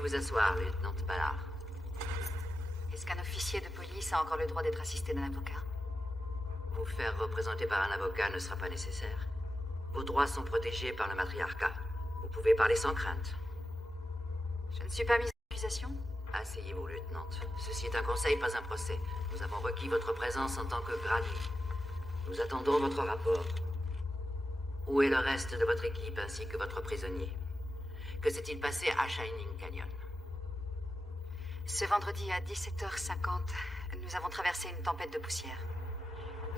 vous asseoir, lieutenant Ballard. Est-ce qu'un officier de police a encore le droit d'être assisté d'un avocat? Vous faire représenter par un avocat ne sera pas nécessaire. Vos droits sont protégés par le matriarcat. Vous pouvez parler sans crainte. Je ne suis pas mise en accusation? Asseyez-vous, lieutenant. Ceci est un conseil, pas un procès. Nous avons requis votre présence en tant que gradé. Nous attendons votre rapport. Où est le reste de votre équipe ainsi que votre prisonnier? Que s'est-il passé à Shining Canyon? Ce vendredi à 17h50, nous avons traversé une tempête de poussière,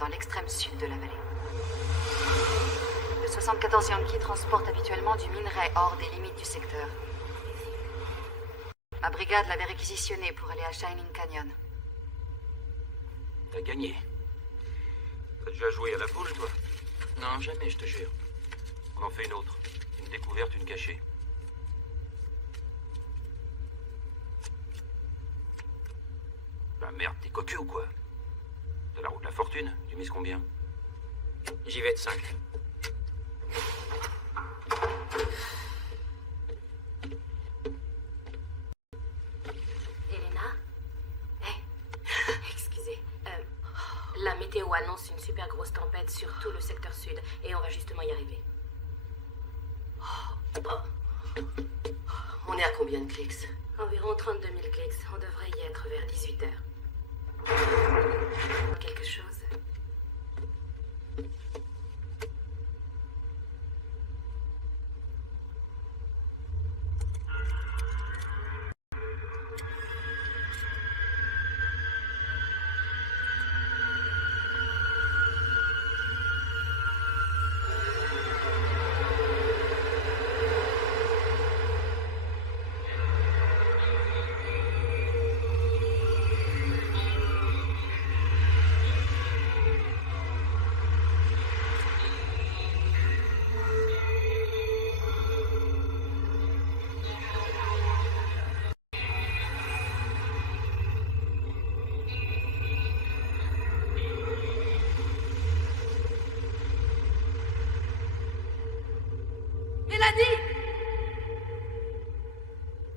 dans l'extrême sud de la vallée. Le 74 Yankee transporte habituellement du minerai hors des limites du secteur. Ma brigade l'avait réquisitionné pour aller à Shining Canyon. T'as gagné. T'as déjà joué à la poule, toi? Non, jamais, je te jure. On en fait une autre. Une découverte, une cachée. Bah merde, t'es cocu ou quoi? T'as la roue de la fortune? Tu mises combien? J'y vais de 5. Elena? Excusez. La météo annonce une super grosse tempête sur tout le secteur sud et on va justement y arriver. On est à combien de clics? Environ 32 000 clics. On devrait y être vers 18h. Quelque chose?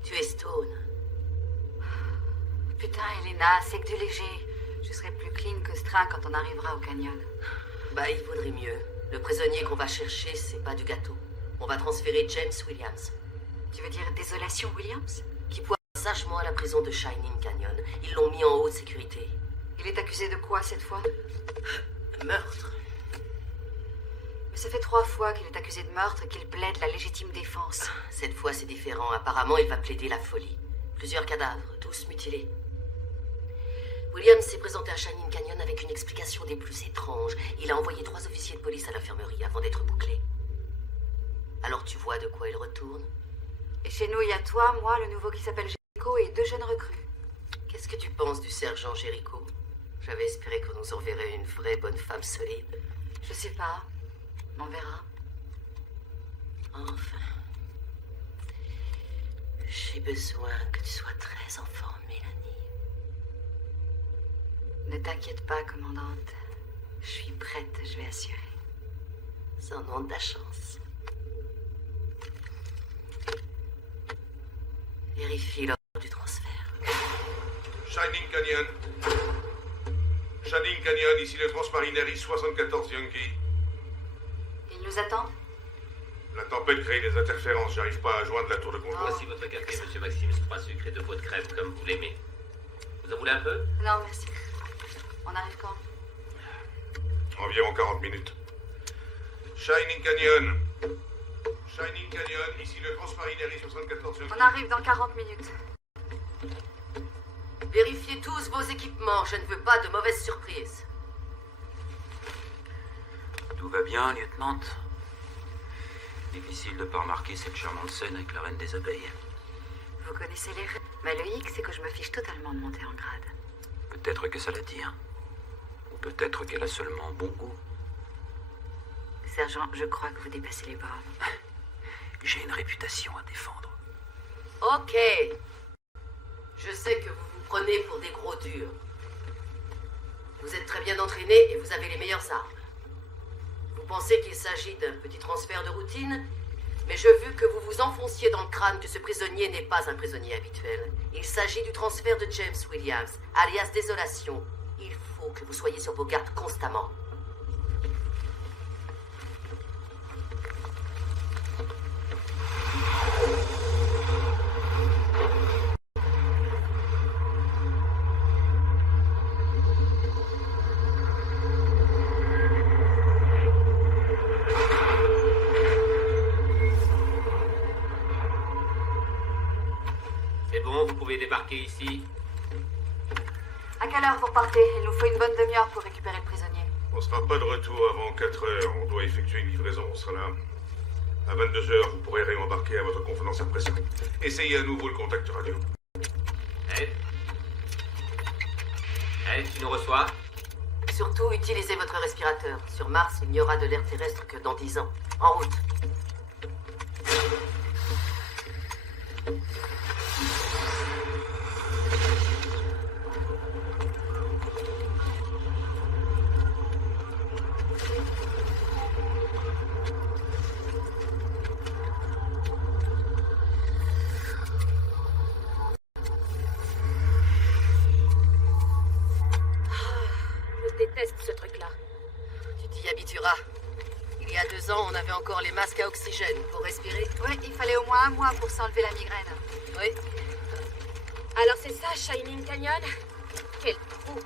Tu es Stone. Putain, Elena, c'est que du léger. Je serai plus clean que Strain quand on arrivera au canyon. Bah, il vaudrait mieux. Le prisonnier qu'on va chercher, c'est pas du gâteau. On va transférer James Williams. Tu veux dire Désolation Williams? Qui pointe sagement à la prison de Shining Canyon. Ils l'ont mis en haute sécurité. Il est accusé de quoi cette fois? Meurtre. Mais ça fait 3 fois qu'il est accusé de meurtre et qu'il plaide la légitime défense. Cette fois, c'est différent. Apparemment, il va plaider la folie. Plusieurs cadavres, tous mutilés. Williams s'est présenté à Shining Canyon avec une explication des plus étranges. Il a envoyé 3 officiers de police à l'infirmerie avant d'être bouclé. Alors tu vois de quoi il retourne? Et chez nous, il y a toi, moi, le nouveau qui s'appelle Jericho et 2 jeunes recrues. Qu'est-ce que tu penses du sergent Jericho? J'avais espéré qu'on nous enverrait une vraie bonne femme solide. Je sais pas. On verra. Enfin. J'ai besoin que tu sois très en forme, Mélanie. Ne t'inquiète pas, commandante. Je suis prête, je vais assurer. Sans nom de ta chance. Vérifie l'ordre du transfert. Shining Canyon. Shining Canyon, ici le Transmarinerie 74 Yankee. Ils nous attendent? La tempête crée des interférences, j'arrive pas à joindre la tour de contrôle. Voici votre café, monsieur Maxime. 3 sucres et 2 pots de crème, comme vous l'aimez. Vous en voulez un peu? Non, merci. On arrive quand? Environ 40 minutes. Shining Canyon. Shining Canyon, ici le Transmarinerie 74 Yankee. On arrive dans 40 minutes. Vérifiez tous vos équipements, je ne veux pas de mauvaises surprises. Tout va bien, lieutenant? Difficile de ne pas remarquer cette charmante scène avec la reine des abeilles. Vous connaissez les règles. Mais le hic, c'est que je me fiche totalement de monter en grade. Peut-être que ça l'attire. Ou peut-être qu'elle a seulement bon goût. Sergent, je crois que vous dépassez les bornes. J'ai une réputation à défendre. Ok. Je sais que vous vous prenez pour des gros durs. Vous êtes très bien entraînés et vous avez les meilleures armes. Vous pensez qu'il s'agit d'un petit transfert de routine? Mais je veux que vous vous enfonciez dans le crâne que ce prisonnier n'est pas un prisonnier habituel. Il s'agit du transfert de James Williams, alias Désolation. Il faut que vous soyez sur vos gardes constamment. C'est bon, vous pouvez débarquer ici. À quelle heure vous partez? Il nous faut une bonne demi-heure pour récupérer le prisonnier. On sera pas de retour avant 4 heures. On doit effectuer une livraison. On sera là. À 22 heures, vous pourrez réembarquer à votre convenance à pression. Essayez à nouveau le contact radio. Ed, tu nous reçois? Surtout, utilisez votre respirateur. Sur Mars, il n'y aura de l'air terrestre que dans 10 ans. En route. Je déteste ce truc-là. Tu t'y habitueras. Il y a 2 ans, on avait encore les masques à oxygène pour respirer. Oui, il fallait au moins un mois pour s'enlever la migraine. Oui. Alors c'est ça, Shining Canyon? Quel trou!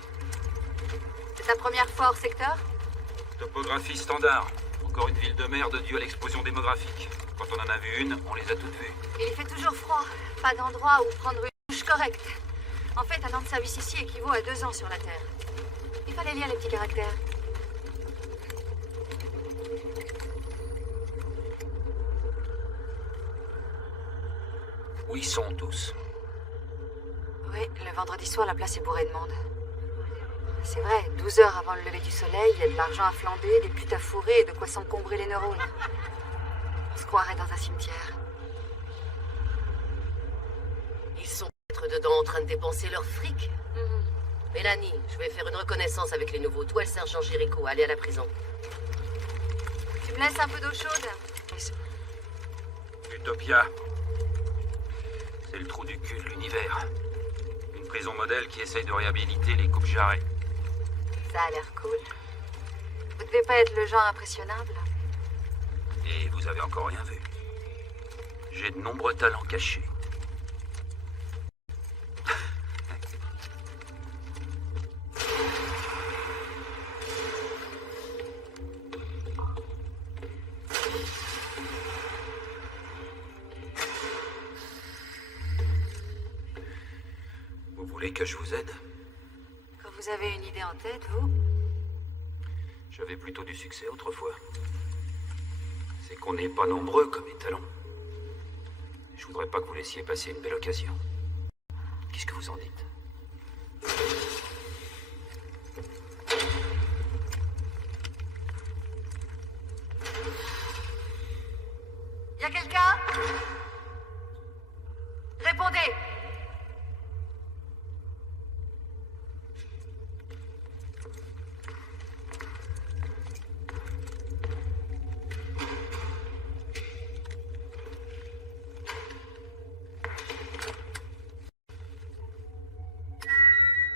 C'est ta première fois hors secteur? Topographie standard. Encore une ville de merde due à l'explosion démographique. Quand on en a vu une, on les a toutes vues. Il fait toujours froid. Pas d'endroit où prendre une douche correcte. En fait, un an de service ici équivaut à 2 ans sur la Terre. Il fallait lire les petits caractères. Où ils sont tous? Oui, le vendredi soir, la place est bourrée de monde. C'est vrai, 12 heures avant le lever du soleil, il y a de l'argent à flamber, des putes à fourrer et de quoi s'encombrer les neurones. On se croirait dans un cimetière. Ils sont peut-être dedans en train de dépenser leur fric. Mélanie, je vais faire une reconnaissance avec les nouveaux. Toi, le sergent Jericho, allez à la prison. Tu me laisses un peu d'eau chaude? Utopia. C'est le trou du cul de l'univers. Une prison modèle qui essaye de réhabiliter les coupes jarrets. Ça a l'air cool. Vous devez pas être le genre impressionnable. Et vous avez encore rien vu. J'ai de nombreux talents cachés. Vous voulez que je vous aide? Quand vous avez une idée en tête, vous? J'avais plutôt du succès autrefois. C'est qu'on n'est pas nombreux comme étalons. Je voudrais pas que vous laissiez passer une belle occasion. Qu'est-ce que vous en dites? Y a quelqu'un? Répondez!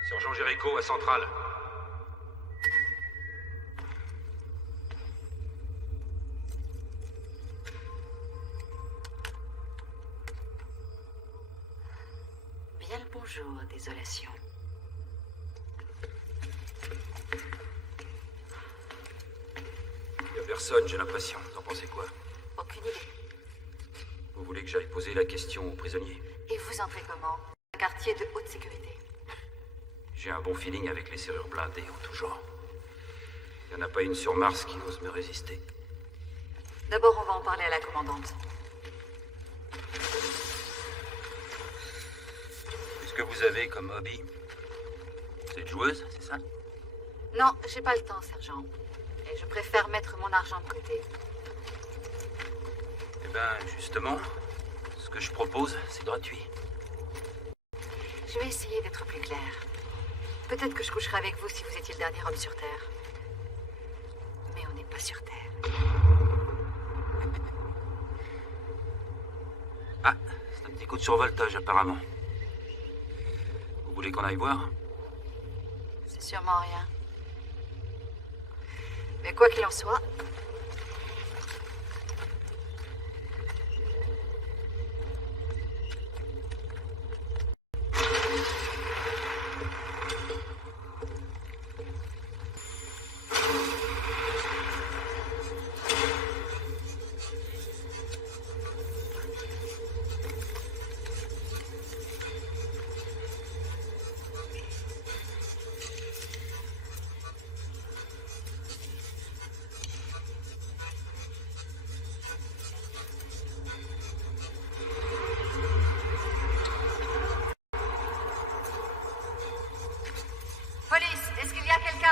Sergent Jericho à Centrale. Bien le bonjour, Désolation. Y a personne, j'ai l'impression. Vous en pensez quoi? Aucune idée. Vous voulez que j'aille poser la question aux prisonniers? Et vous entrez comment? Un quartier de haute sécurité. J'ai un bon feeling avec les serrures blindées en tout genre. Il n'y en a pas une sur Mars qui ose me résister. D'abord, on va en parler à la commandante. Qu'est-ce que vous avez comme hobby? Vous êtes joueuse, c'est ça? Non, j'ai pas le temps, sergent. Et je préfère mettre mon argent de côté. Eh ben, justement, ce que je propose, c'est gratuit. Je vais essayer d'être plus claire. Peut-être que je coucherai avec vous si vous étiez le dernier homme sur Terre. Mais on n'est pas sur Terre. Ah, c'est un petit coup de survoltage, apparemment. Vous voulez qu'on aille voir? C'est sûrement rien. Mais quoi qu'il en soit... Police, est-ce qu'il y a quelqu'un?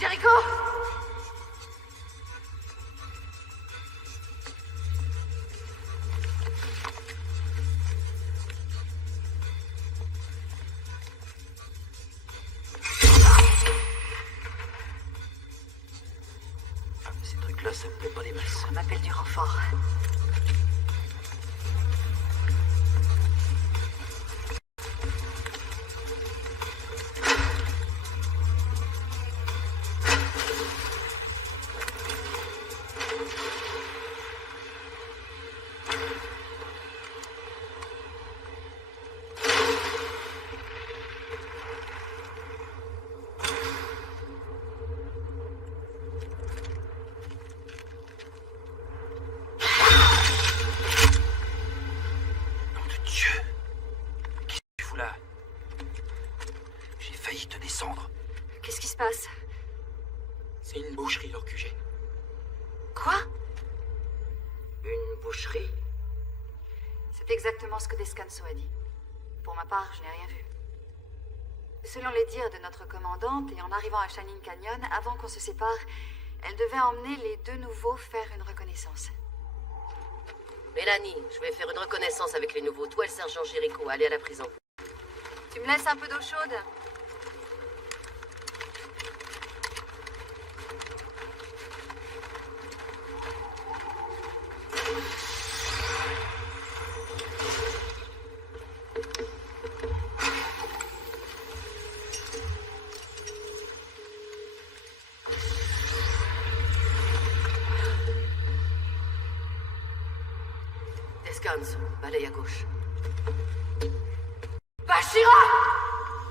Jericho! Ces trucs-là, ça me plaît pas des masses. On appelle du renfort. Qu'est-ce qui se passe? C'est une boucherie, leur QG. Quoi? Une boucherie? C'est exactement ce que Descanso a dit. Pour ma part, je n'ai rien vu. Selon les dires de notre commandante, et en arrivant à Shining Canyon, avant qu'on se sépare, elle devait emmener les deux nouveaux faire une reconnaissance. Mélanie, je vais faire une reconnaissance avec les nouveaux. Toi et le sergent Jericho, allez à la prison. Tu me laisses un peu d'eau chaude? Descanso, balaye à gauche. Bashira!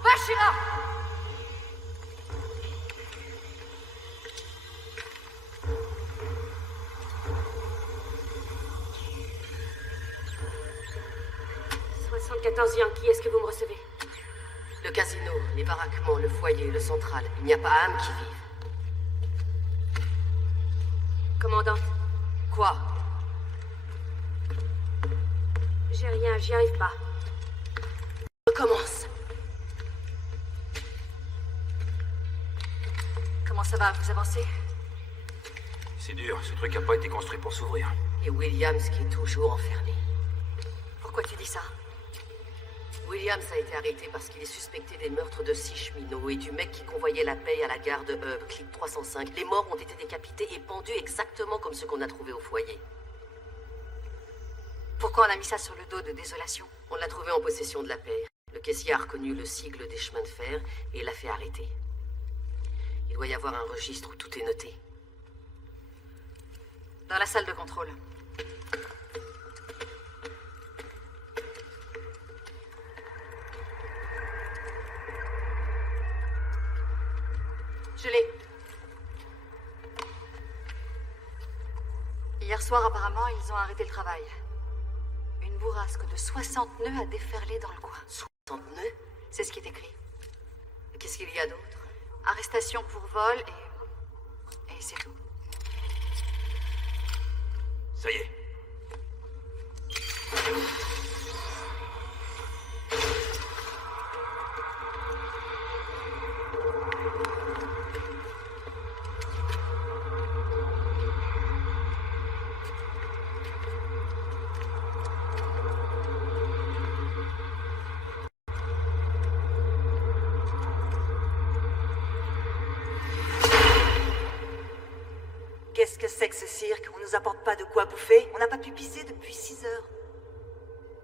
Bashira! « 74 Yankee, est-ce que vous me recevez? Le casino, les baraquements, le foyer, le central. Il n'y a pas âme qui vive. Commandante, Quoi? j'ai rien, j'y arrive pas. Recommence. Comment ça va? Vous avancez? C'est dur, ce truc a pas été construit pour s'ouvrir. Et Williams qui est toujours enfermé. Pourquoi tu dis ça? Williams a été arrêté parce qu'il est suspecté des meurtres de 6 cheminots et du mec qui convoyait la paye à la gare de Hub, Clip 305. Les morts ont été décapités et pendus exactement comme ceux qu'on a trouvés au foyer. Pourquoi on a mis ça sur le dos de Désolation? On l'a trouvé en possession de la paye. Le caissier a reconnu le sigle des chemins de fer et l'a fait arrêter. Il doit y avoir un registre où tout est noté. Dans la salle de contrôle. Je l'ai. Hier soir, apparemment, ils ont arrêté le travail. Une bourrasque de 60 nœuds a déferlé dans le coin. 60 nœuds? C'est ce qui est écrit. Qu'est-ce qu'il y a d'autre? Arrestation pour vol et c'est tout. Ça y est. Qu'est-ce que c'est que ce cirque? On nous apporte pas de quoi bouffer? On n'a pas pu pisser depuis 6 heures.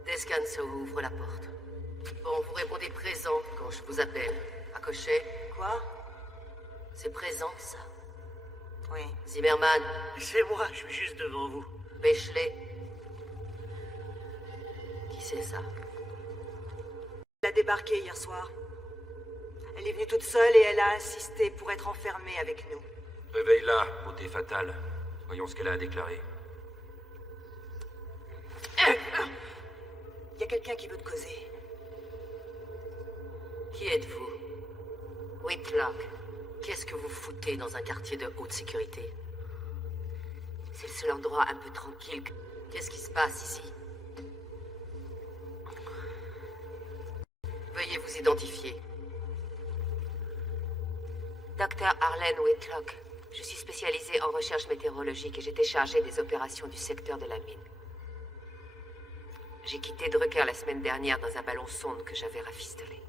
Descanso ouvre la porte. Bon, vous répondez présent quand je vous appelle. Accochet. Quoi? C'est présent, ça. Oui. Zimmerman. C'est moi, je suis juste devant vous. Bechley. Qui c'est ça? Elle a débarqué hier soir. Elle est venue toute seule et elle a insisté pour être enfermée avec nous. Réveille-la, beauté fatale. Voyons ce qu'elle a à déclarer. Il y a quelqu'un qui veut te causer. Qui êtes-vous? Whitlock. Qu'est-ce que vous foutez dans un quartier de haute sécurité? C'est le seul endroit un peu tranquille. Qu'est-ce qui se passe ici? Veuillez vous identifier. Dr. Arlene Whitlock. Je suis spécialisée en recherche météorologique et j'étais chargée des opérations du secteur de la mine. J'ai quitté Drucker la semaine dernière dans un ballon sonde que j'avais rafistolé.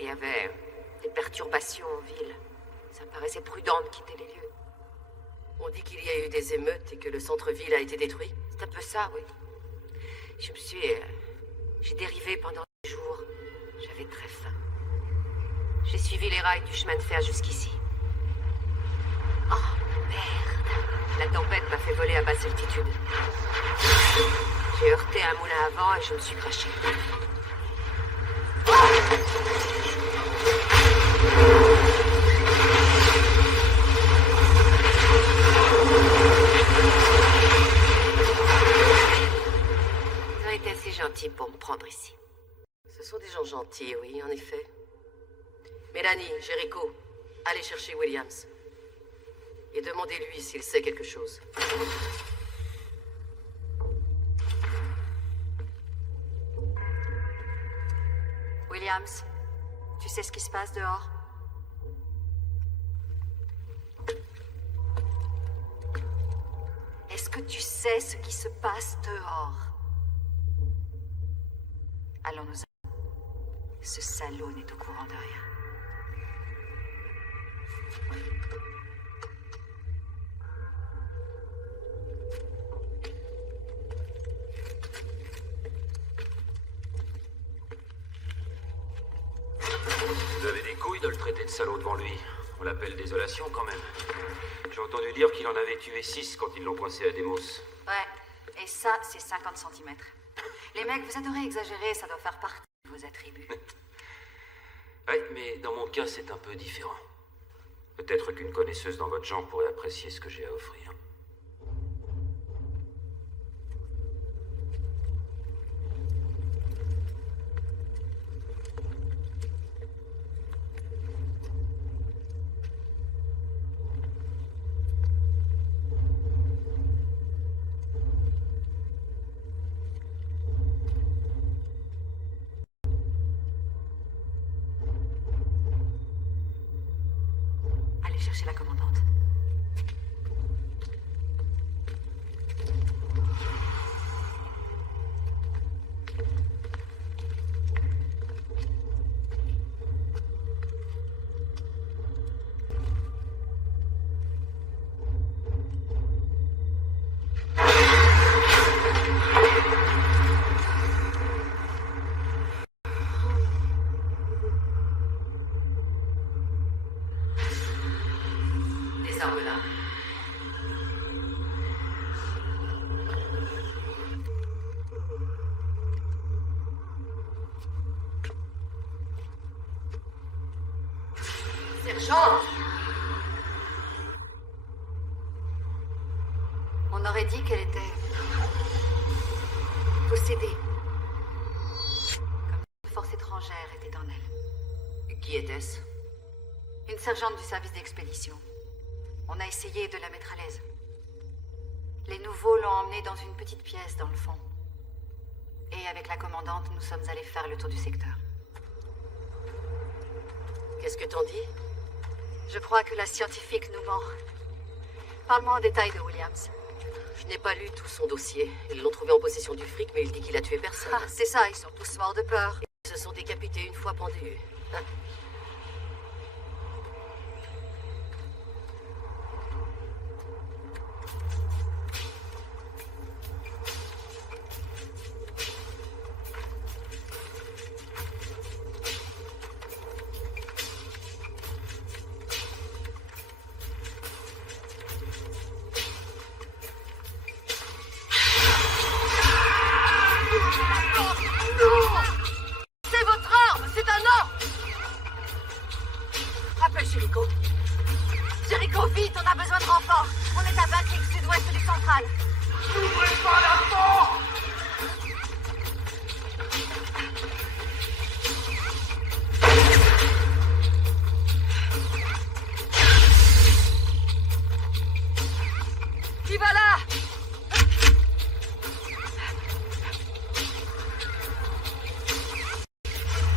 Il y avait des perturbations en ville. Ça me paraissait prudent de quitter les lieux. On dit qu'il y a eu des émeutes et que le centre-ville a été détruit. C'est un peu ça, oui. J'ai dérivé pendant des jours. J'avais très faim. J'ai suivi les rails du chemin de fer jusqu'ici. Oh, merde. La tempête m'a fait voler à basse altitude. J'ai heurté un moulin à vent et je me suis crashé. Vous avez été assez gentil pour me prendre ici. Ce sont des gens gentils, oui, en effet. Mélanie, Jericho, allez chercher Williams. Et demandez-lui s'il sait quelque chose. Williams, tu sais ce qui se passe dehors? Est-ce que tu sais ce qui se passe dehors? Allons-nous. Ce salaud n'est au courant de rien. Vous avez des couilles de le traiter de salaud devant lui. On l'appelle désolation quand même. J'ai entendu dire qu'il en avait tué 6 quand ils l'ont coincé à Demos. Ouais, et ça, c'est 50 cm. Les mecs, vous adorez exagérer, ça doit faire partie de vos attributs. Ouais, mais dans mon cas, c'est un peu différent. Peut-être qu'une connaisseuse dans votre genre pourrait apprécier ce que j'ai à offrir. Allez chercher la commandante. Désarme-la. Sergent! On aurait dit qu'elle était possédée. Comme une force étrangère était en elle. Qui était-ce? Une sergente du service d'expédition. On a essayé de la mettre à l'aise. Les nouveaux l'ont emmenée dans une petite pièce dans le fond. Et avec la commandante, nous sommes allés faire le tour du secteur. Qu'est-ce que t'en dis? Je crois que la scientifique nous ment. Parle-moi en détail de Williams. Je n'ai pas lu tout son dossier. Ils l'ont trouvé en possession du fric, mais il dit qu'il a tué personne. Ah, c'est ça, ils sont tous morts de peur. Ils se sont décapités une fois pendus. Hein? Jericho, vite, on a besoin de renfort. On est à 20 km sud-ouest du central. N'ouvrez pas la porte! Qui va là? Je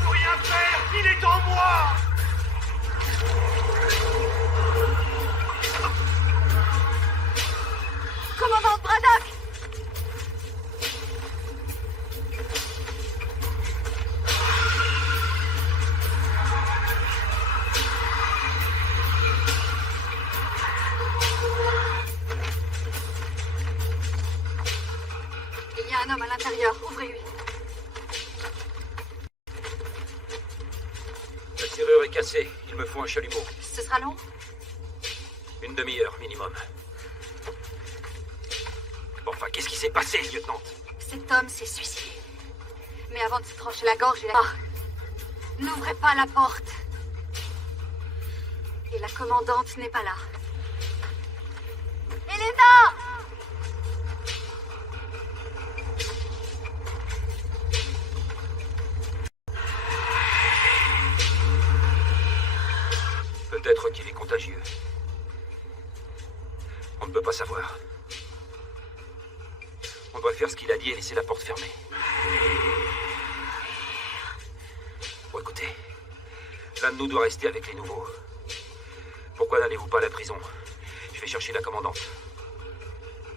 peux rien faire! Il est en moi! Commandant Braddock! Il y a un homme à l'intérieur, ouvrez-lui. La serrure est cassée. Il me faut un chalumeau. Ce sera long? Une demi-heure minimum. Enfin, qu'est-ce qui s'est passé, lieutenant? Cet homme s'est suicidé. Mais avant de se trancher la gorge, il a... Ah, n'ouvrez pas la porte. Et la commandante n'est pas là. Elena! Peut-être qu'il est contagieux. On ne peut pas savoir. On doit faire ce qu'il a dit et laisser la porte fermée. Bon, écoutez. L'un de nous doit rester avec les nouveaux. Pourquoi n'allez-vous pas à la prison? Je vais chercher la commandante.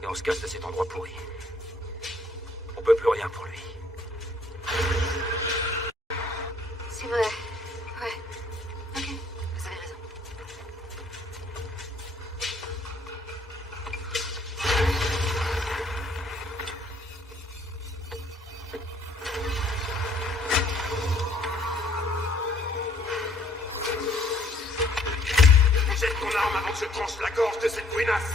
Et on se casse de cet endroit pourri. On peut plus rien pour lui. C'est vrai. Ouais. Ok, vous avez raison. Jette ton arme avant que je tranche la gorge de cette brunasse!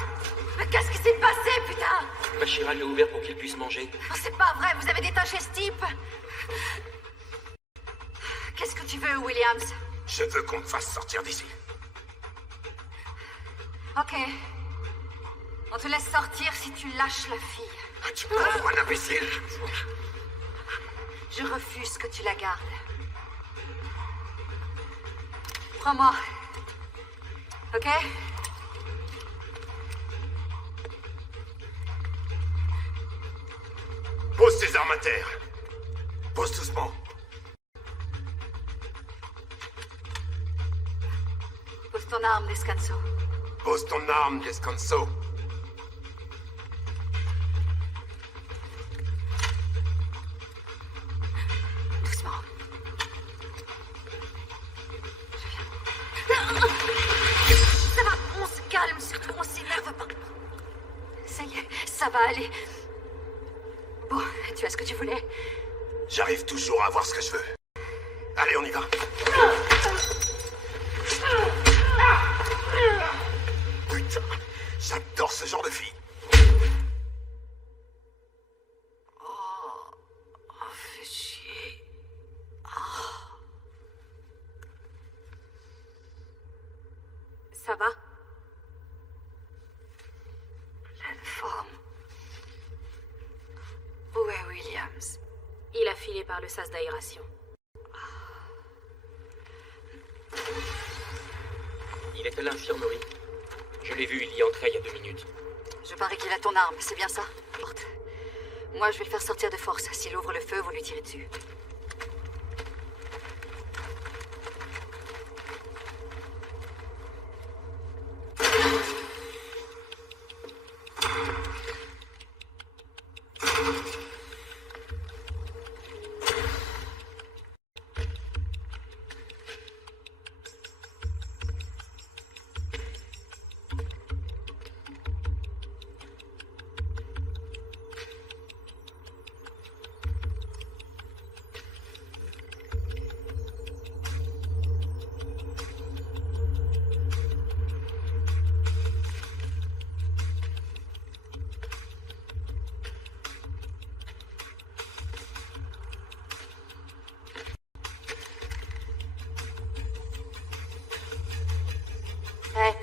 Mais qu'est-ce qui s'est passé, putain? Bashira l'a ouvert pour qu'il puisse manger. Oh, c'est pas vrai, vous avez détaché ce type. Qu'est-ce que tu veux, Williams? Je veux qu'on me fasse sortir d'ici. Ok. On te laisse sortir si tu lâches la fille. Tu me prends pour un imbécile! Je refuse que tu la gardes. Prends-moi. Ok? Pose tes armes à terre. Pose doucement. Pose ton arme, Descanso. Pose ton arme, Descanso. Doucement. Ça va, on se calme, surtout on s'énerve pas. Ça y est, ça va aller. Bon, tu as ce que tu voulais. J'arrive toujours à avoir ce que je veux. Allez, on y va. Putain, j'adore ce genre de fille. Fais chier. Ça va? Pleine forme. Où est Williams? Il a filé par le sas d'aération. Il est à l'infirmerie. Je l'ai vu, il y entrait il y a 2 minutes. Je parie qu'il a ton arme, c'est bien ça? Porte. Moi, je vais le faire sortir de force. S'il ouvre le feu, vous lui tirez dessus. Hey.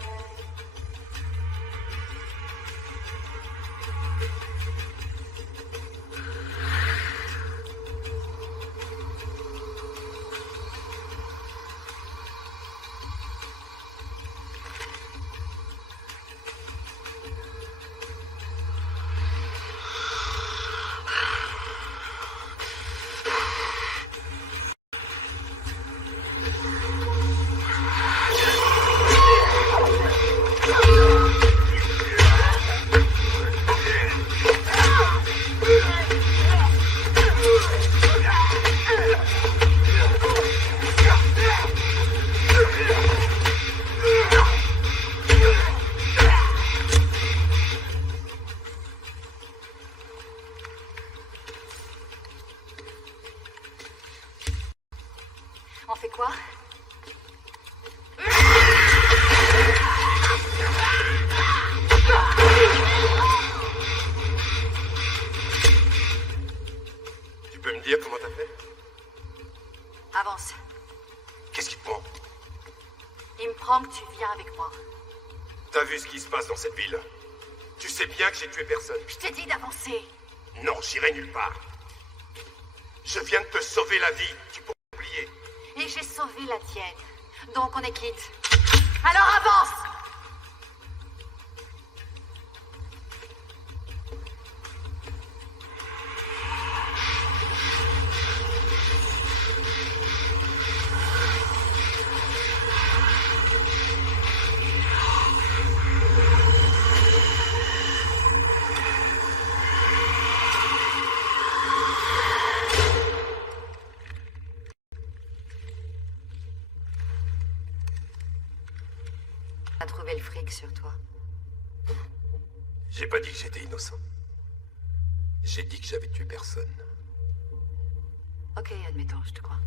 On fait quoi? Tu peux me dire comment t'as fait? Avance. Qu'est-ce qui te prend? Il me prend que tu viens avec moi. T'as vu ce qui se passe dans cette ville? Tu sais bien que j'ai tué personne. Je t'ai dit d'avancer. Non, j'irai nulle part. Je viens de te sauver la vie. Tu peux oublier. Et j'ai sauvé la tienne. Donc on est quitte. Alors avance! T'as trouvé le fric sur toi. J'ai pas dit que j'étais innocent. J'ai dit que j'avais tué personne. Ok, admettons, je te crois.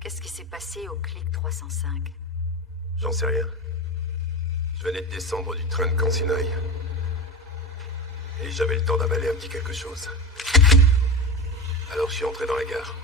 Qu'est-ce qui s'est passé au clic 305? J'en sais rien. Je venais de descendre du train de Cansinaï. Et j'avais le temps d'avaler un petit quelque chose. Alors je suis entré dans la gare.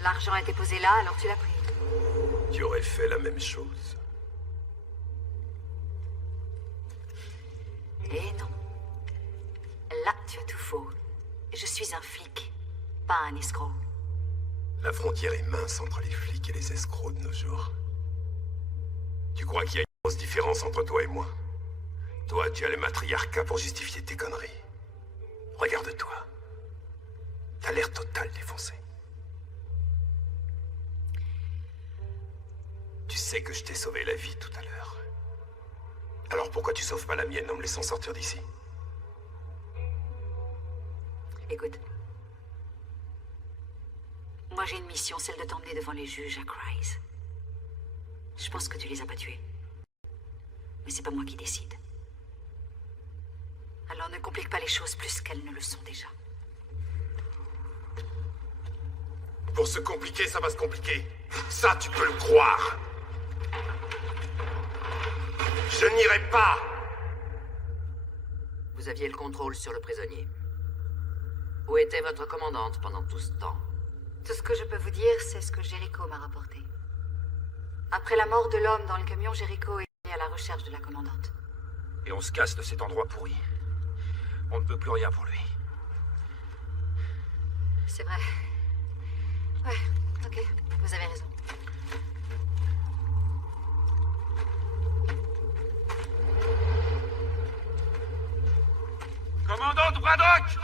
L'argent a été posé là, alors tu l'as pris. Tu aurais fait la même chose. Eh non. Là, tu as tout faux. Je suis un flic, pas un escroc. La frontière est mince entre les flics et les escrocs de nos jours. Tu crois qu'il y a une grosse différence entre toi et moi? Toi, tu as le matriarcat pour justifier tes conneries. Regarde-toi. T'as l'air total défoncé. Tu sais que je t'ai sauvé la vie tout à l'heure. Alors pourquoi tu sauves pas la mienne en me laissant sortir d'ici? Écoute. Moi, j'ai une mission, celle de t'emmener devant les juges à Kryze. Je pense que tu les as pas tués. Mais c'est pas moi qui décide. Alors ne complique pas les choses plus qu'elles ne le sont déjà. Pour se compliquer, ça va se compliquer. Ça, tu peux le croire. Je n'irai pas. Vous aviez le contrôle sur le prisonnier. Où était votre commandante pendant tout ce temps? Tout ce que je peux vous dire, c'est ce que Jericho m'a rapporté. Après la mort de l'homme dans le camion, Jericho est allé à la recherche de la commandante. Et on se casse de cet endroit pourri. On ne peut plus rien pour lui. C'est vrai. Ouais, ok, vous avez raison. Commandant Braddock!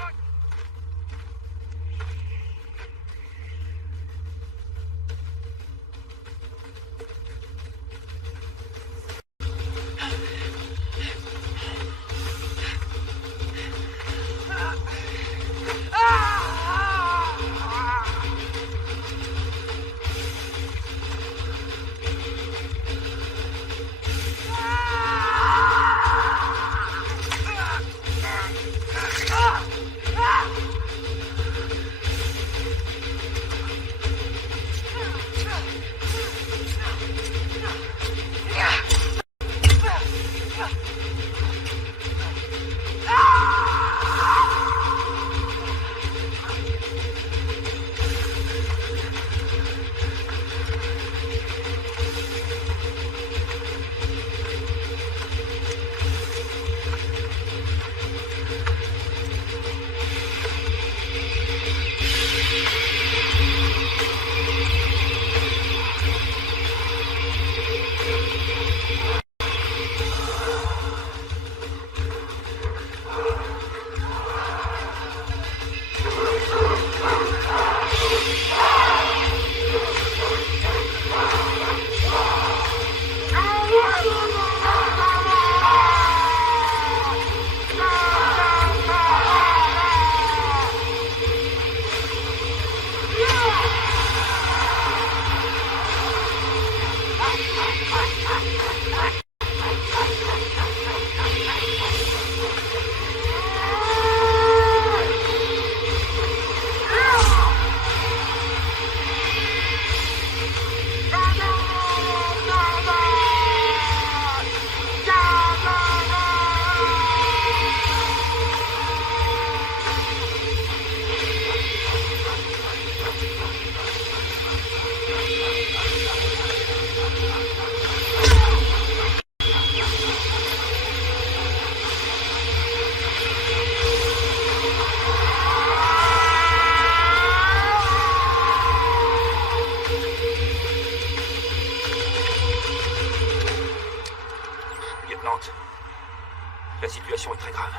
La situation est très grave.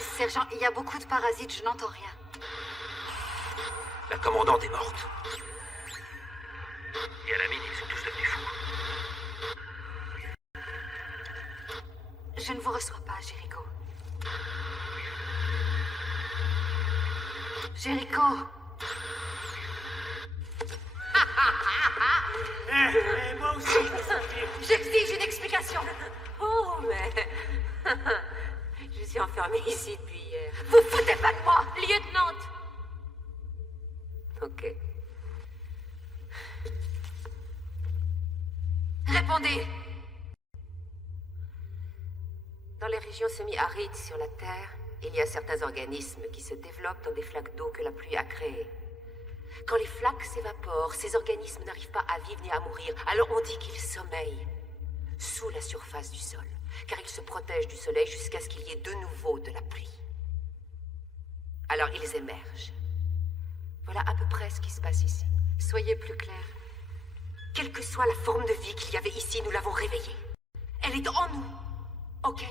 Sergent, il y a beaucoup de parasites, je n'entends rien. La commandante est morte. Et à la mine, ils sont tous devenus fous. Je ne vous reçois pas, Jericho. Jericho! Moi aussi, je me sens pire. J'exige une explication! Oh, mais... Je suis enfermée ici depuis hier. Vous foutez pas de moi! Lieutenant! Ok. Répondez! Dans les régions semi-arides sur la Terre, il y a certains organismes qui se développent dans des flaques d'eau que la pluie a créées. Quand les flaques s'évaporent, ces organismes n'arrivent pas à vivre ni à mourir, alors on dit qu'ils sommeillent sous la surface du sol, car ils se protègent du soleil jusqu'à ce qu'il y ait de nouveau de la pluie. Alors ils émergent. Voilà à peu près ce qui se passe ici. Soyez plus clair. Quelle que soit la forme de vie qu'il y avait ici, nous l'avons réveillée. Elle est en nous. Ok?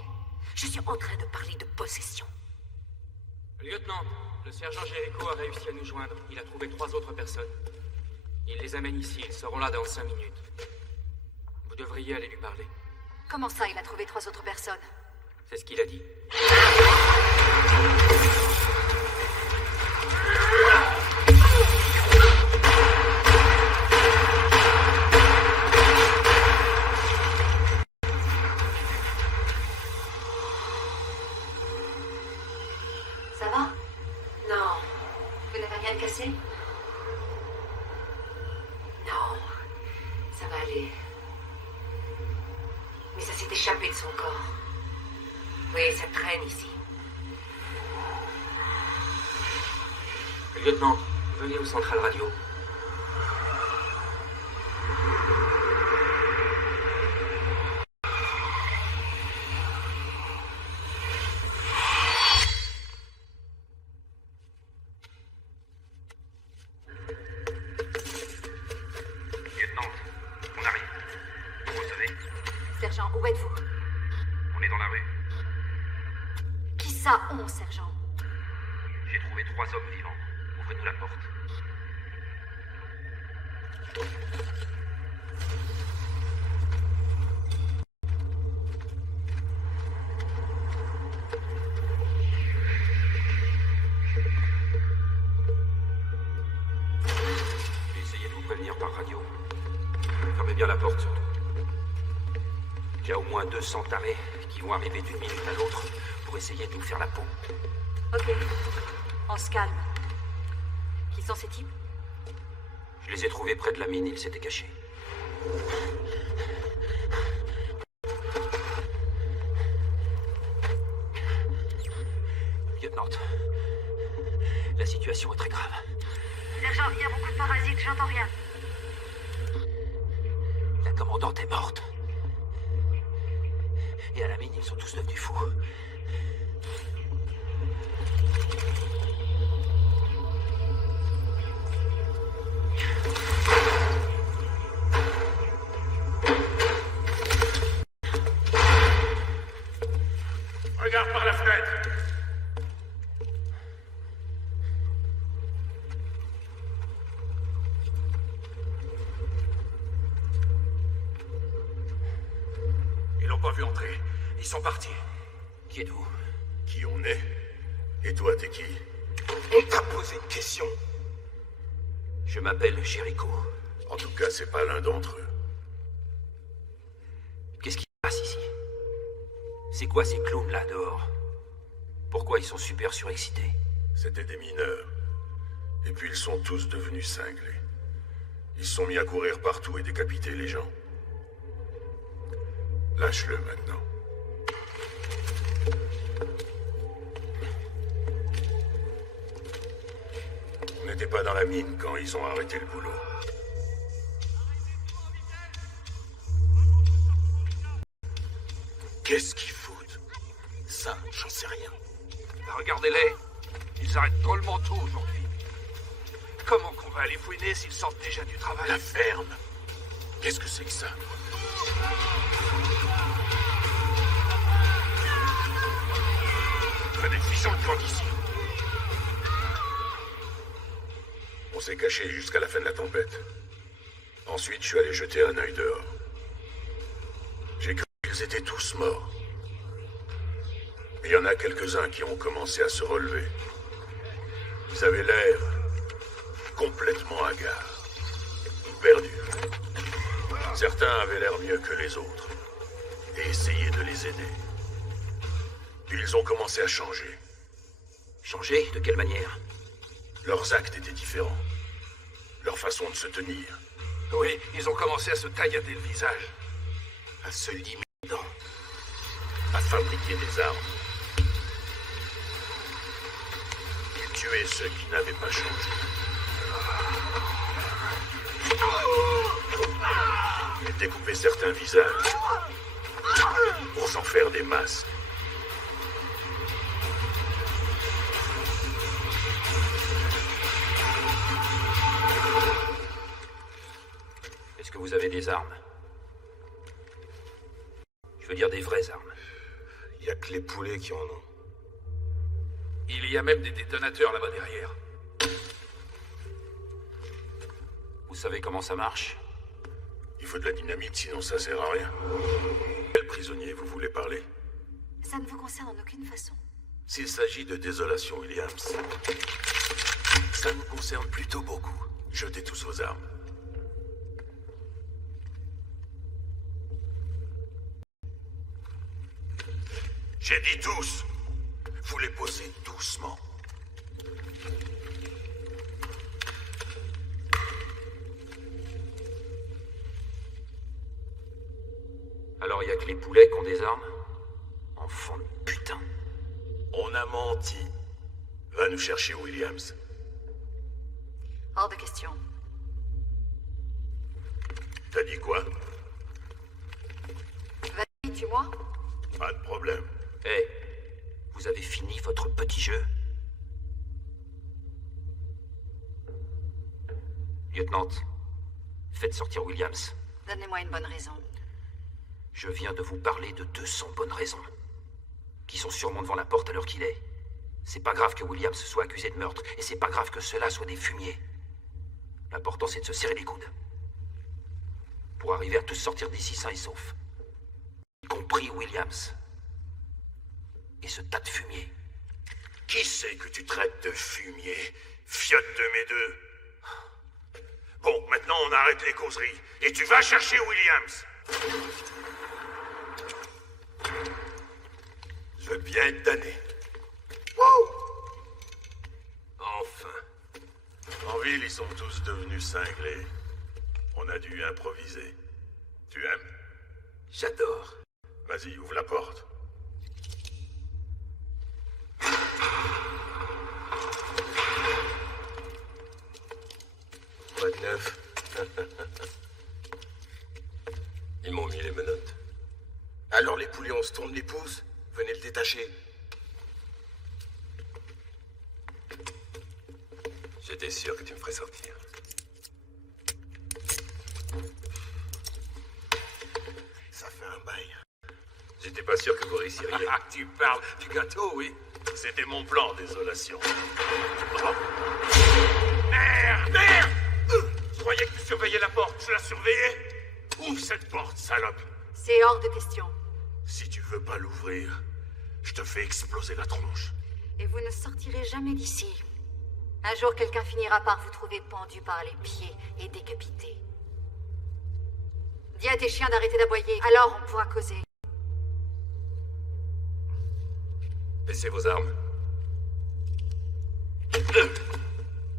Je suis en train de parler de possession. Lieutenant, le sergent Jericho a réussi à nous joindre. Il a trouvé 3 autres personnes. Il les amène ici. Ils seront là dans 5 minutes. Vous devriez aller lui parler. Comment ça, il a trouvé 3 autres personnes? C'est ce qu'il a dit. Ça va? Non. Vous n'avez rien cassé? ici. Lieutenant, venez au central radio. Lieutenant, on arrive. Vous recevez? Sergent, où êtes-vous? On est dans la rue. Qui ça, on, sergent? J'ai trouvé 3 hommes vivants. Ouvrez-nous la porte. Essayez de vous prévenir par radio. Fermez bien la porte, surtout. Il y a au moins 200 tarés qui vont arriver d'une minute à l'autre pour essayer de nous faire la peau. Ok, on se calme. Qui sont ces types? Je les ai trouvés près de la mine, ils s'étaient cachés. Lieutenant, la situation est très grave. Sergent, il y a beaucoup de parasites, j'entends rien. La commandante est morte. Et à la mine, ils sont tous devenus fous. Regarde par la fenêtre. Ils l'ont pas vu entrer. Ils sont partis. Qui êtes-vous? Qui on est? Et toi, t'es qui? On t'a posé une question. Je m'appelle Jericho. En tout cas, c'est pas l'un d'entre eux. Qu'est-ce qui se passe ici? C'est quoi ces clowns là dehors? Pourquoi ils sont super surexcités? C'était des mineurs. Et puis ils sont tous devenus cinglés. Ils se sont mis à courir partout et décapiter les gens. Lâche-le maintenant. On n'était pas dans la mine quand ils ont arrêté le boulot. Qu'est-ce qu'ils foutent? Ça, j'en sais rien. Regardez-les. Ils arrêtent drôlement tôt aujourd'hui. Comment qu'on va aller fouiner s'ils sortent déjà du travail? La ferme. Qu'est-ce que c'est que ça? Prenez le fusil le camp d'ici. On s'est caché jusqu'à la fin de la tempête. Ensuite, je suis allé jeter un œil dehors. J'ai cru qu'ils étaient tous morts. Il y en a quelques-uns qui ont commencé à se relever. Ils avaient l'air complètement hagards, perdus. Certains avaient l'air mieux que les autres et essayaient de les aider. Puis ils ont commencé à changer. Changer? De quelle manière? Leurs actes étaient différents. Leur façon de se tenir. Oui, ils ont commencé à se taillader le visage. À se limer les dents. À fabriquer des armes. Ils tuaient ceux qui n'avaient pas changé. Ils découpaient certains visages pour s'en faire des masques. Est-ce que vous avez des armes? Je veux dire des vraies armes. Il n'y a que les poulets qui en ont. Il y a même des détonateurs là-bas derrière. Vous savez comment ça marche? Il faut de la dynamite, sinon ça sert à rien. Quel prisonnier vous voulez parler? Ça ne vous concerne en aucune façon. S'il s'agit de Désolation Williams, ça nous concerne plutôt beaucoup. Jetez tous vos armes. J'ai dit tous. Vous les posez doucement. Alors il y a que les poulets qui ont des armes? Enfant de putain. On a menti. Va nous chercher Williams. Hors de question. T'as dit quoi? Vas-y, tue-moi. Pas de problème. Hé, vous avez fini votre petit jeu? Lieutenant, faites sortir Williams. Donnez-moi une bonne raison. Je viens de vous parler de 200 bonnes raisons. Qui sont sûrement devant la porte à l'heure qu'il est. C'est pas grave que Williams soit accusé de meurtre, et c'est pas grave que ceux-là soient des fumiers. L'important, c'est de se serrer les coudes. Pour arriver à tous sortir d'ici sains et saufs. Y compris Williams. Et ce tas de fumier. Qui c'est que tu traites de fumier? Fiotte de mes deux. Bon, maintenant on arrête les causeries. Et tu vas chercher Williams. Je veux bien être damné. Wouh! Enfin. En ville, ils sont tous devenus cinglés. On a dû improviser. Tu aimes? J'adore. Vas-y, ouvre la porte. Quoi de neuf? Ils m'ont mis les menottes. Alors les poulets, on se tourne les pouces. Venez le détacher. J'étais sûr que tu me ferais sortir. Ça fait un bail. J'étais pas sûr que vous réussiriez. Ah, tu parles du gâteau, oui. C'était mon plan, désolation. Oh. Merde! Merde! Je croyais que tu surveillais la porte. Je la surveillais. Ouvre cette porte, salope. C'est hors de question. Si tu veux pas l'ouvrir, je te fais exploser la tronche. Et vous ne sortirez jamais d'ici. Un jour, quelqu'un finira par vous trouver pendu par les pieds et décapité. Dis à tes chiens d'arrêter d'aboyer, alors on pourra causer. Baissez vos armes.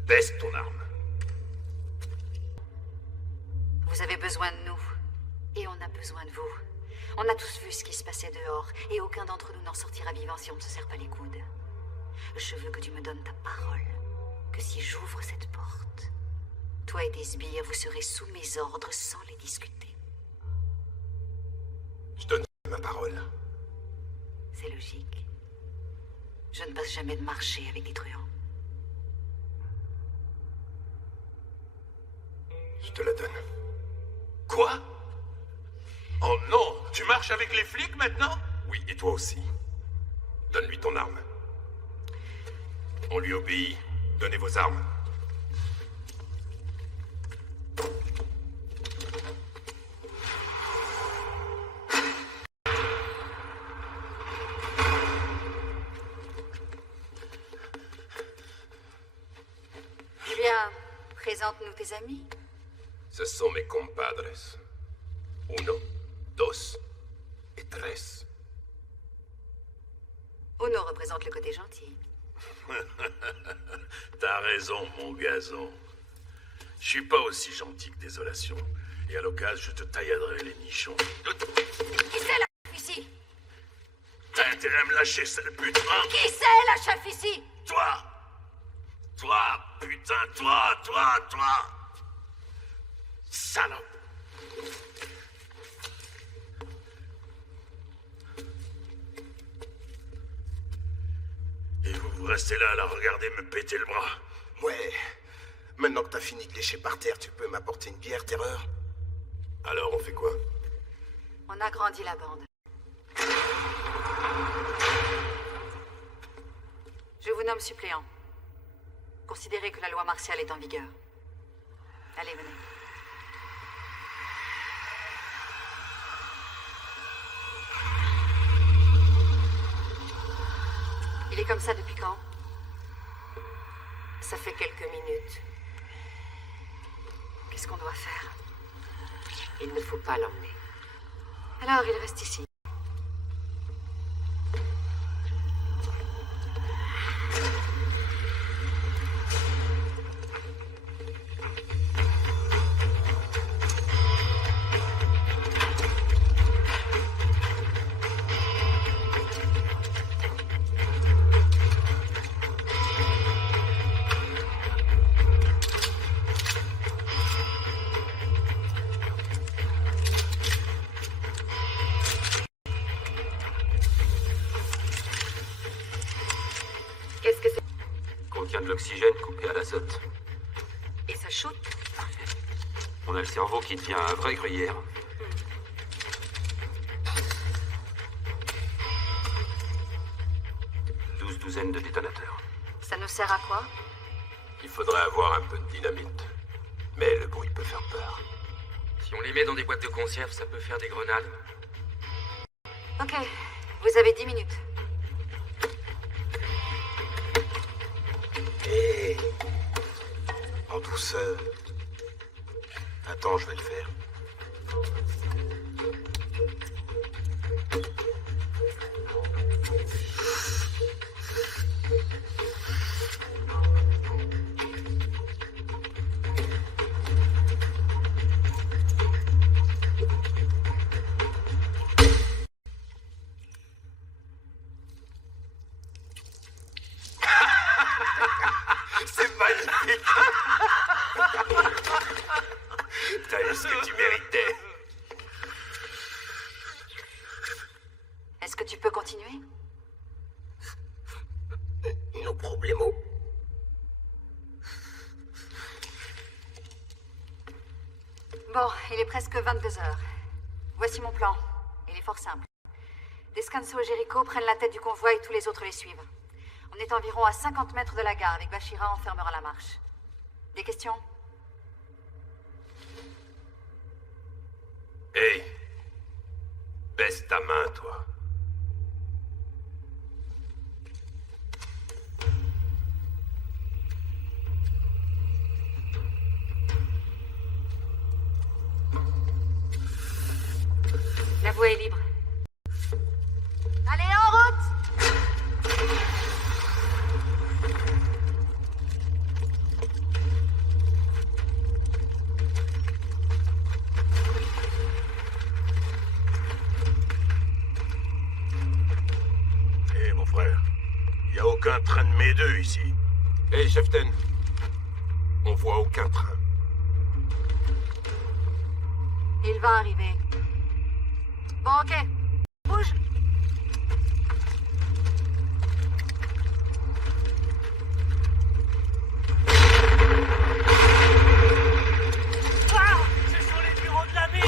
Baisse ton arme. Vous avez besoin de nous. Et on a besoin de vous. On a tous vu ce qui se passait dehors, et aucun d'entre nous n'en sortira vivant si on ne se serre pas les coudes. Je veux que tu me donnes ta parole, que si j'ouvre cette porte, toi et tes sbires, vous serez sous mes ordres sans les discuter. Je donne ma parole. C'est logique. Je ne passe jamais de marché avec des truands. Je te la donne. Quoi? Oh non! Tu marches avec les flics maintenant? Oui, et toi aussi. Donne-lui ton arme. On lui obéit. Donnez vos armes. Eh bien, présente-nous tes amis. Ce sont mes compadres. Uno, dos et tres. Uno représente le côté gentil. T'as raison, mon gazon. Je suis pas aussi gentil que Désolation. Et à l'occasion, je te tailladerai les nichons. Qui c'est la chef ici? T'as intérêt à me lâcher, sale pute, hein? Qui c'est la chef ici? Toi! Toi, putain, toi! Salope! Et vous restez là à la regarder me péter le bras. Ouais. Maintenant que t'as fini de lécher par terre, tu peux m'apporter une bière, Terreur? Alors, on fait quoi? On agrandit la bande. Je vous nomme suppléant. Considérez que la loi martiale est en vigueur. Allez, venez. Il est comme ça depuis quand? Ça fait quelques minutes. Qu'est-ce qu'on doit faire? Il ne faut pas l'emmener. Alors, il reste ici. contient de l'oxygène coupé à l'azote. Et ça shoot? On a le cerveau qui devient un vrai gruyère. 12 douzaines de détonateurs. Ça nous sert à quoi? Il faudrait avoir un peu de dynamite. Mais le bruit peut faire peur. Si on les met dans des boîtes de conserve, ça peut faire des grenades. Ok, vous avez 10 minutes. Hé, en douceur. Attends, je vais le faire. C'est magnifique. T'as eu ce que tu méritais. Est-ce que tu peux continuer? No problemo. Bon, il est presque 22 heures. Voici mon plan. Il est fort simple. Descanso et Jericho prennent la tête du convoi et tous les autres les suivent. On est environ à 50 mètres de la gare avec Bashira en fermera la marche. Des questions? Hey, baisse ta main, toi. La voie est libre. Allez, en route! Hé, mon frère, y a aucun train de mes deux ici. Hé, Cheftain, on voit aucun train. Il va arriver. Bon, ok. Bouge! Ah! Ce sont les bureaux de la ville!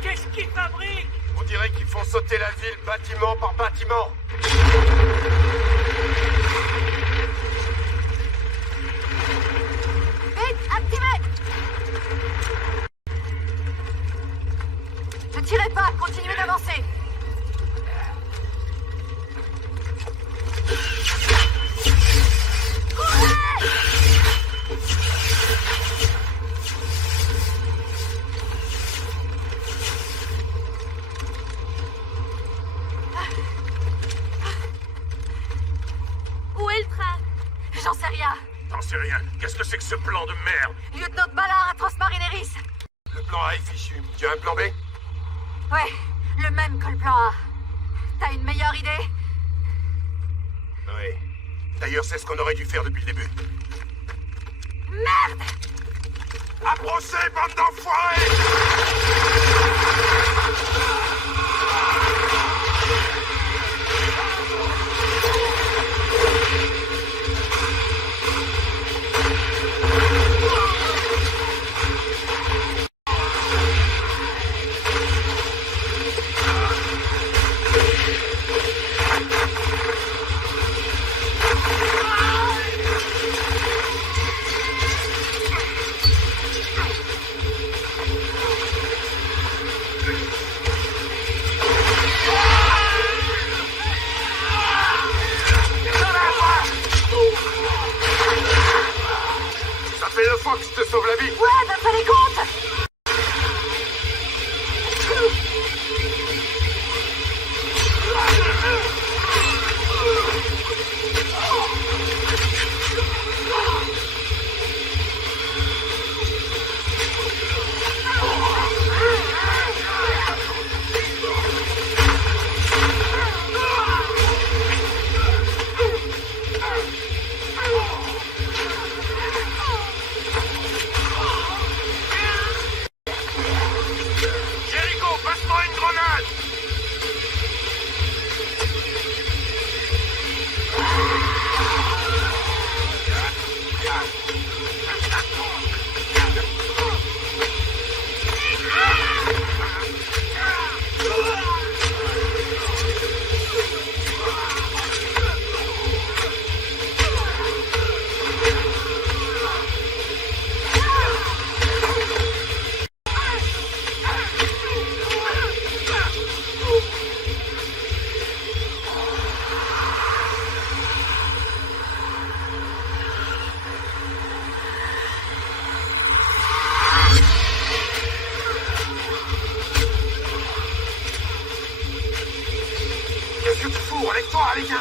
Qu'est-ce qu'ils fabriquent? On dirait qu'ils font sauter la ville bâtiment par bâtiment. Vite, activez! Ne tirez pas, continuez d'avancer. Où est le train? J'en sais rien. T'en sais rien. Qu'est-ce que c'est que ce plan de merde? Lieutenant Ballard à Transmarineris. Le plan A est fichu. Tu as un plan B? Ouais, le même que le plan A. T'as une meilleure idée? Oui. D'ailleurs, c'est ce qu'on aurait dû faire depuis le début. Merde! À procès, bande d'enfoirés! secours, lève-toi, les gars!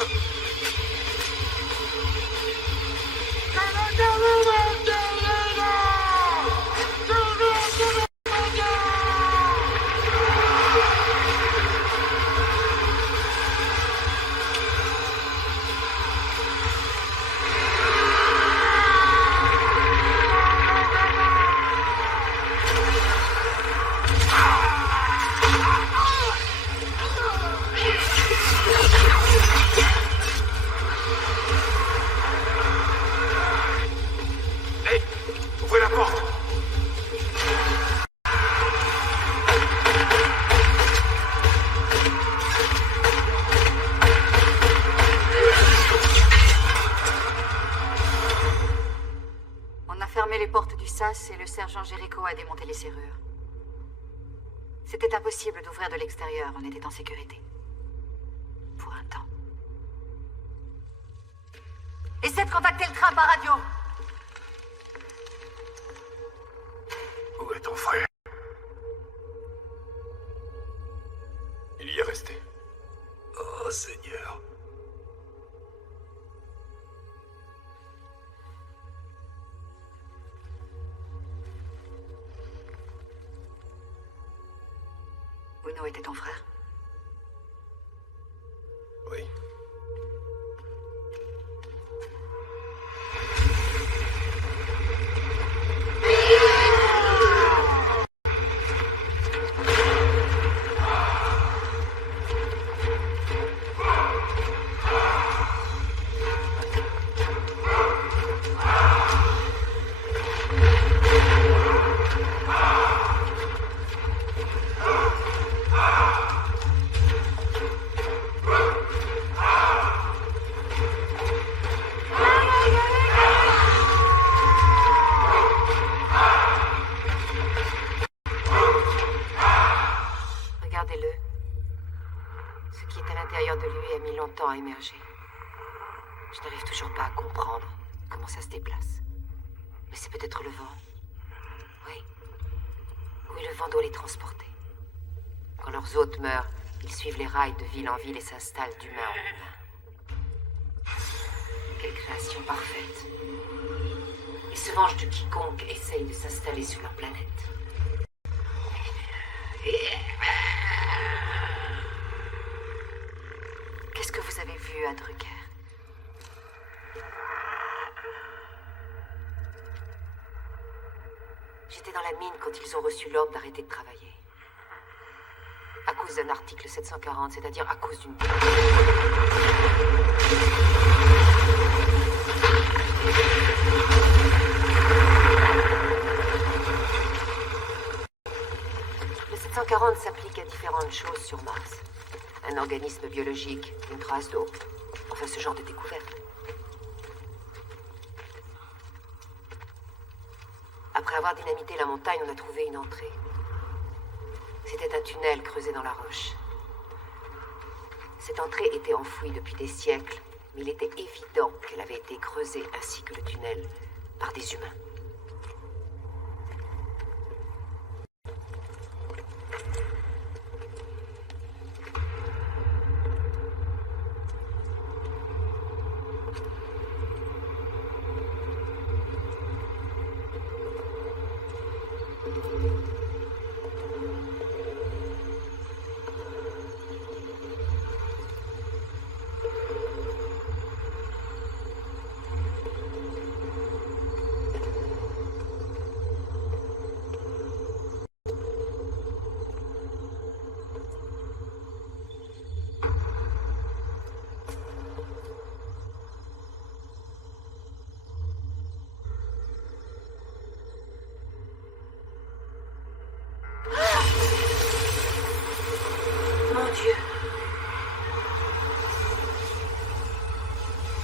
Et le sergent Jericho a démonté les serrures. C'était impossible d'ouvrir de l'extérieur, on était en sécurité. Pour un temps. Essaie de contacter le train par radio. Où est ton frère? Il y est resté. Oh, Seigneur. Uno était ton frère? Oui. À émerger. Je n'arrive toujours pas à comprendre comment ça se déplace. Mais c'est peut-être le vent. Oui. Oui, le vent doit les transporter. Quand leurs hôtes meurent, ils suivent les rails de ville en ville et s'installent d'humain en humain. Quelle création parfaite. Ils se vengent de quiconque essaye de s'installer sur leur planète. Qu'est-ce que vous avez vu à Drucker? J'étais dans la mine quand ils ont reçu l'ordre d'arrêter de travailler. À cause d'un article 740, c'est-à-dire à cause d'une... Le 740 s'applique à différentes choses sur Mars. Un organisme biologique, une trace d'eau. Enfin, ce genre de découverte. Après avoir dynamité la montagne, on a trouvé une entrée. C'était un tunnel creusé dans la roche. Cette entrée était enfouie depuis des siècles, mais il était évident qu'elle avait été creusée, ainsi que le tunnel, par des humains.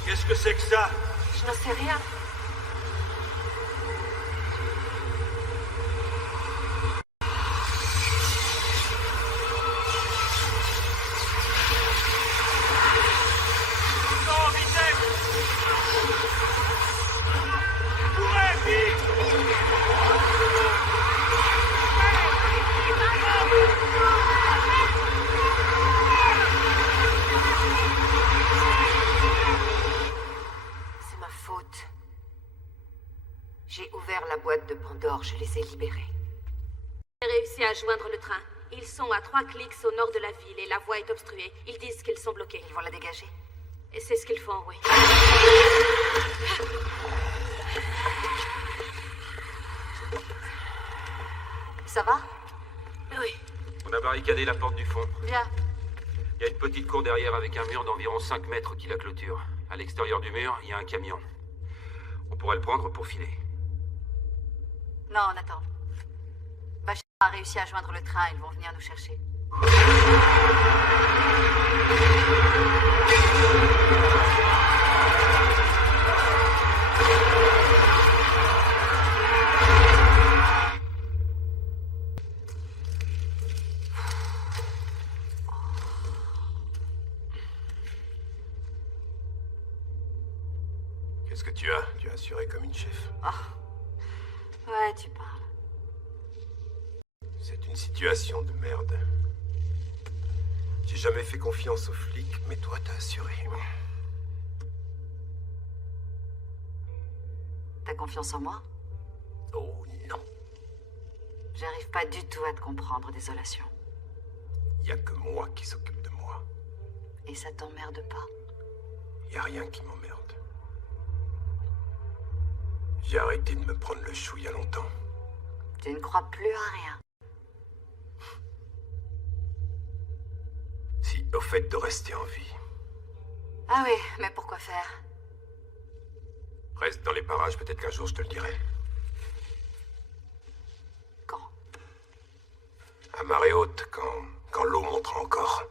Qu'est-ce que c'est que ça? Je n'en sais rien. Non, vitesse! Courez, vite! boîte de Pandore, je les ai libérés. J'ai réussi à joindre le train. Ils sont à 3 clics au nord de la ville et la voie est obstruée. Ils disent qu'ils sont bloqués. Ils vont la dégager. Et c'est ce qu'ils font, oui. Ça va? Oui. On a barricadé la porte du fond. Bien. Il y a une petite cour derrière avec un mur d'environ 5 mètres qui la clôture. À l'extérieur du mur, il y a un camion. On pourrait le prendre pour filer. Non, on attend. Bachar a réussi à joindre le train, ils vont venir nous chercher. Qu'est-ce que tu as? Tu as assuré comme une chef. Oh. Ouais, tu parles. C'est une situation de merde. J'ai jamais fait confiance aux flics, mais toi, t'as assuré. T'as confiance en moi? Oh non. J'arrive pas du tout à te comprendre, désolation. Y a que moi qui s'occupe de moi. Et ça t'emmerde pas? Y a rien qui m'emmerde. J'ai arrêté de me prendre le chou il y a longtemps. Tu ne crois plus à rien. Si, au fait de rester en vie. Ah oui, mais pourquoi faire? Reste dans les parages, peut-être qu'un jour je te le dirai. Quand? À marée haute, quand l'eau montera encore.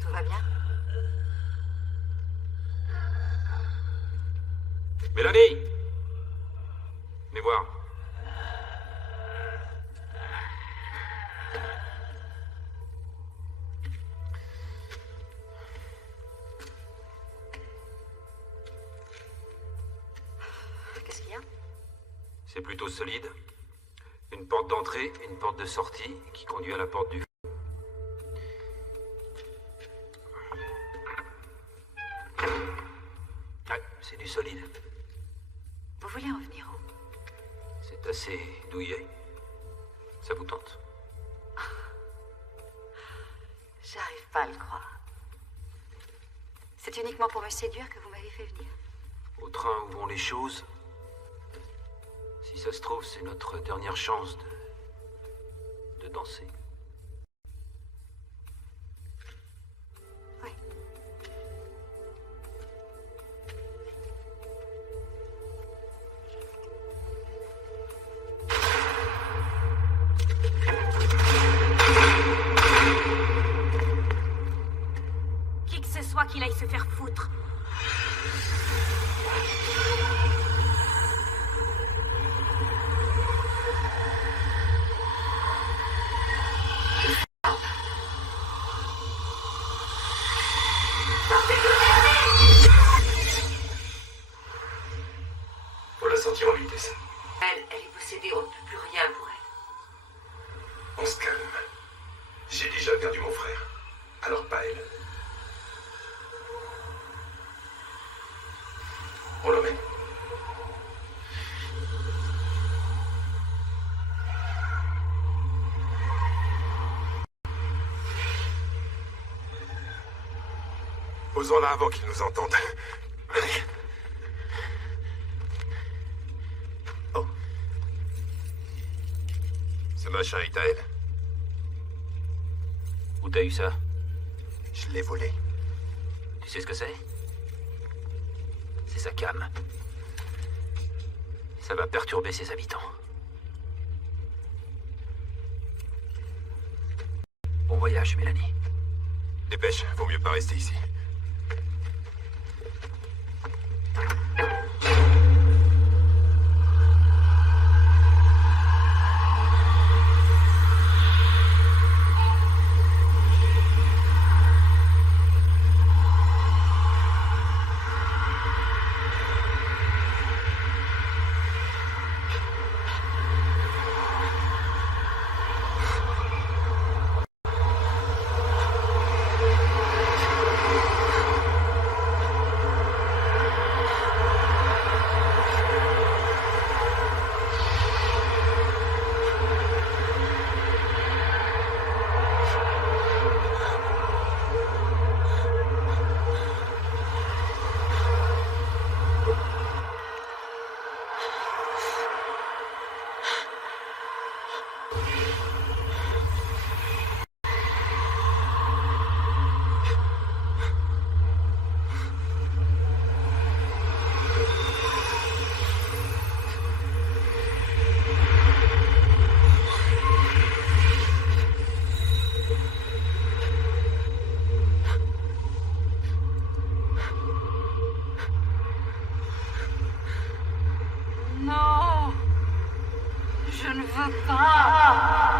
Tout va bien? Mélanie! Venez voir. Qu'est-ce qu'il y a? C'est plutôt solide. Une porte d'entrée, une porte de sortie qui conduit à la porte du fond. Ouais, c'est du solide. Vous voulez en venir où? C'est assez douillet. Ça vous tente? J'arrive pas à le croire. C'est uniquement pour me séduire que vous m'avez fait venir. Au train où vont les choses, si ça se trouve, c'est notre dernière chance de danser. Oui. Qui que ce soit qu'il aille se faire foutre. Faut la sortir en vitesse. Elle est possédée, on ne peut plus rien pour elle. On se calme. J'ai déjà perdu mon frère. Alors pas elle. On l'emmène. Posons-la avant qu'ils nous entendent. Oh. Ce machin est à elle. Où t'as eu ça? Je l'ai volé. Tu sais ce que c'est? C'est sa cam. Ça va perturber ses habitants. Bon voyage, Mélanie. Dépêche, vaut mieux pas rester ici. veux pas.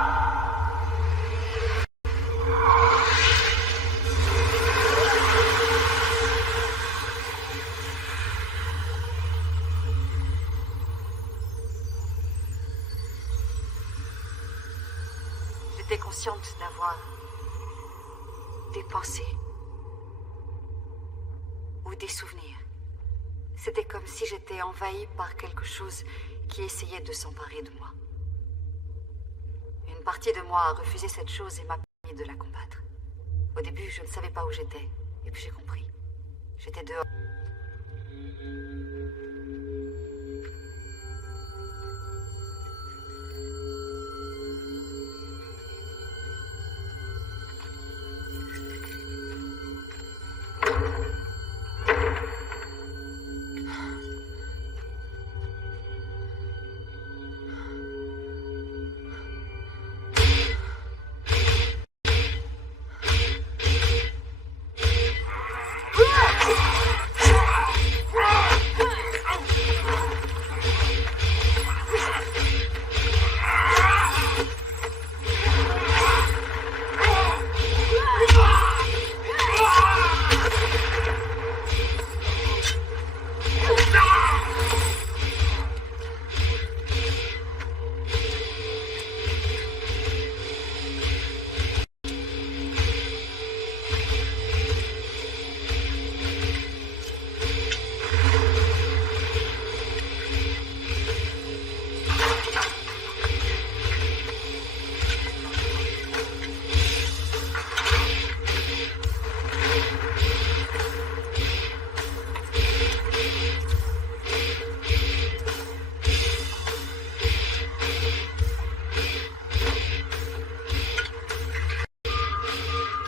J'étais consciente d'avoir des pensées ou des souvenirs. C'était comme si j'étais envahie par quelque chose qui essayait de s'emparer de moi. Une partie de moi a refusé cette chose et m'a permis de la combattre. Au début, je ne savais pas où j'étais, et puis j'ai compris. J'étais dehors.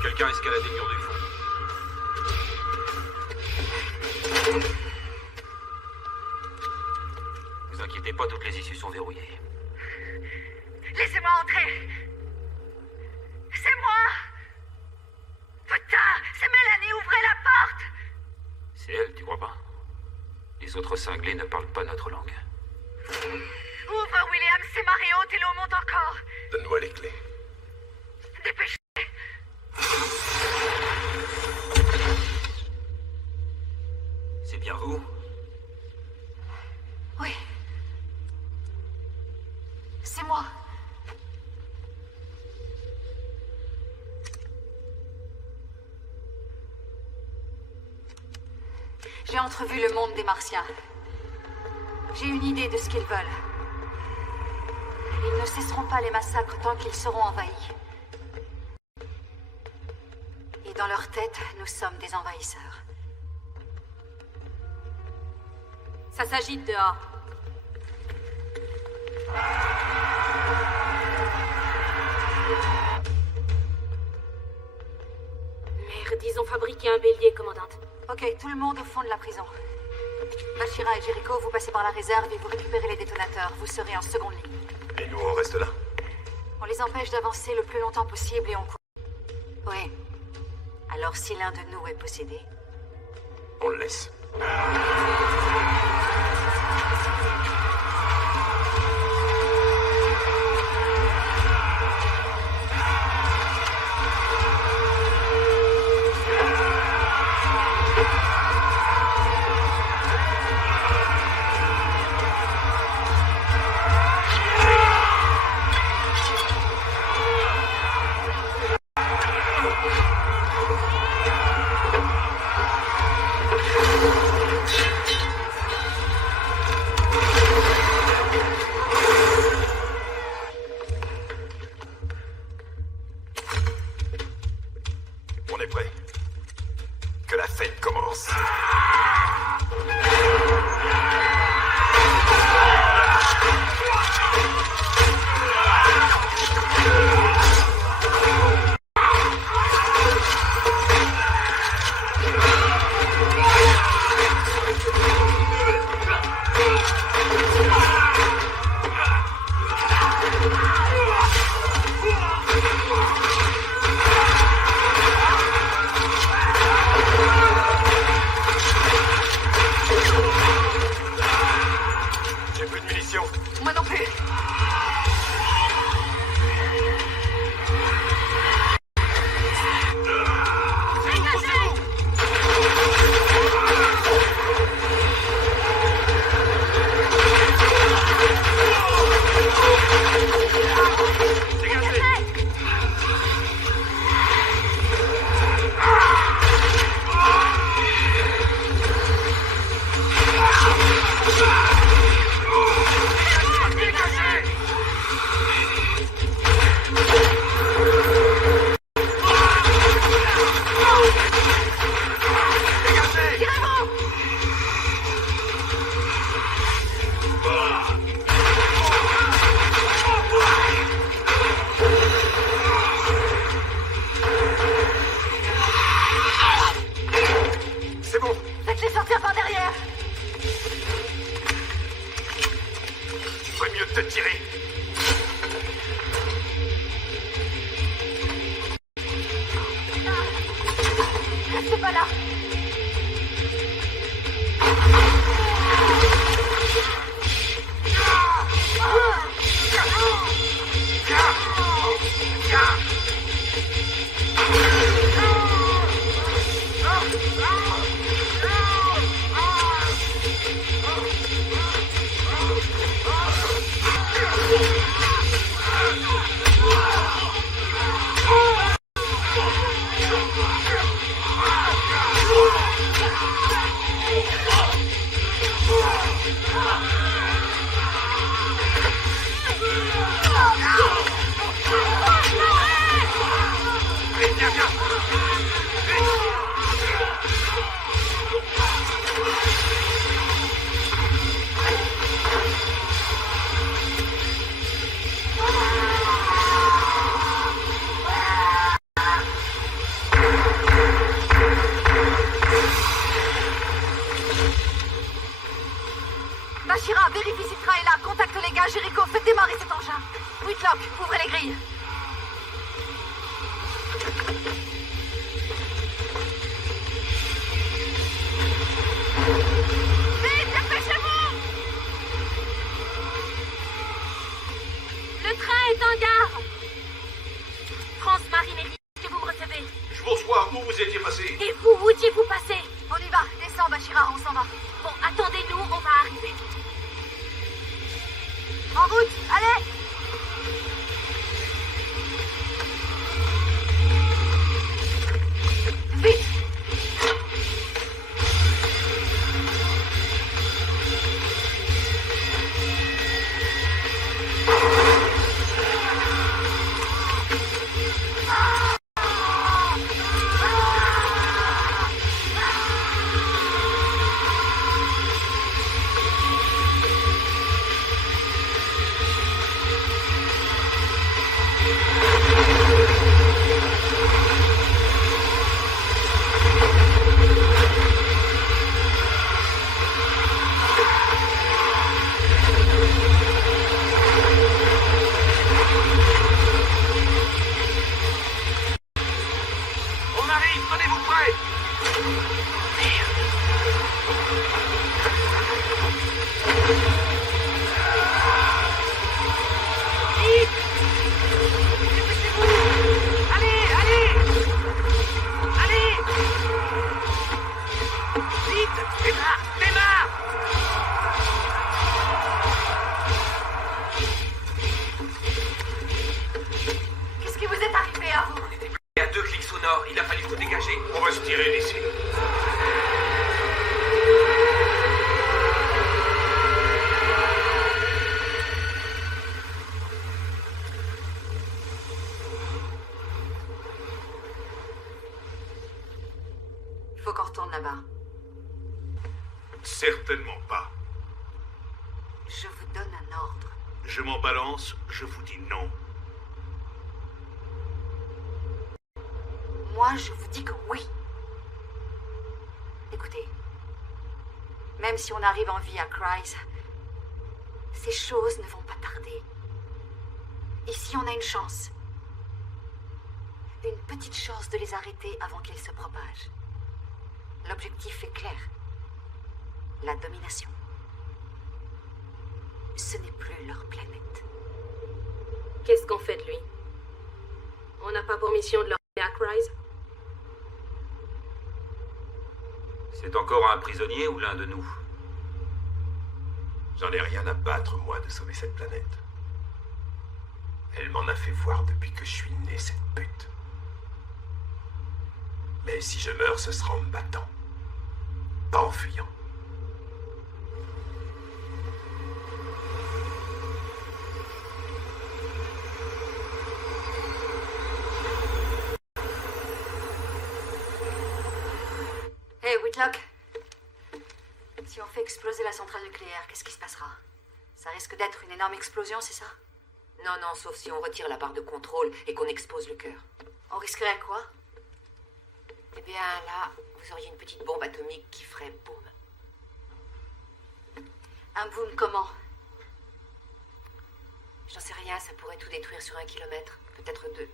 Quelqu'un escalade les murs du fond. Ne vous inquiétez pas, toutes les issues sont verrouillées. Laissez-moi entrer. C'est moi. Putain, c'est Mélanie, ouvrez la porte. C'est elle, tu crois pas? Les autres cinglés ne parlent pas notre langue. Ouvre, William, c'est Mario, Tello monte encore. Donne-moi les clés. Dépêchez. C'est bien vous? Oui. C'est moi. J'ai entrevu le monde des Martiens. J'ai une idée de ce qu'ils veulent. Ils ne cesseront pas les massacres tant qu'ils seront envahis. Et dans leur tête, nous sommes des envahisseurs. Ça s'agite dehors. Merde, ils ont fabriqué un bélier, commandante. Ok, tout le monde au fond de la prison. Bashira et Jericho, vous passez par la réserve et vous récupérez les détonateurs. Vous serez en seconde ligne. Et nous, on reste là? On les empêche d'avancer le plus longtemps possible et on court. Oui. Alors si l'un de nous est possédé... On le laisse. On est prêt. Que la fête commence. Jericho, faites démarrer cet engin. Whitlock, ouvrez les grilles. Vite, dépêchez-vous! Le train est en gare. France Marine Elite, que vous me recevez. Je vous reçois. Où vous étiez passé? Et vous, où étiez-vous passé? On y va, descends, Bashira, on s'en va. Bon, attendez-nous, on va arriver. En route, allez! Vite! On arrive, tenez-vous prêts. Vite! Dépêchez-vous! Allez, allez! Allez! Vite! Démarre! Démarre! Qu'est-ce qui vous est arrivé à vous? Il y a 2 clics sonores, il a fallu vous dégager. On va se tirer d'ici. Il faut qu'on retourne là-bas. Certainement pas. Je vous donne un ordre. Je m'en balance, je vous dis non. Moi, je vous dis que oui. Écoutez, même si on arrive en vie à Kryze, ces choses ne vont pas tarder. Ici, on a une chance. Une petite chance de les arrêter avant qu'ils se propagent. L'objectif est clair. La domination. Ce n'est plus leur planète. Qu'est-ce qu'on fait de lui? On n'a pas pour mission de le ramener à Kryze? C'est encore un prisonnier ou l'un de nous? J'en ai rien à battre, moi, de sauver cette planète. Elle m'en a fait voir depuis que je suis né, cette pute. Mais si je meurs, ce sera en me battant. Pas en fuyant. Hey, Whitlock. Si on fait exploser la centrale nucléaire, qu'est-ce qui se passera? Ça risque d'être une énorme explosion, c'est ça? Non, non, sauf si on retire la barre de contrôle et qu'on expose le cœur. On risquerait quoi? Eh bien, là, vous auriez une petite bombe atomique qui ferait boum. Un boom comment? J'en sais rien, ça pourrait tout détruire sur 1 kilomètre, peut-être 2.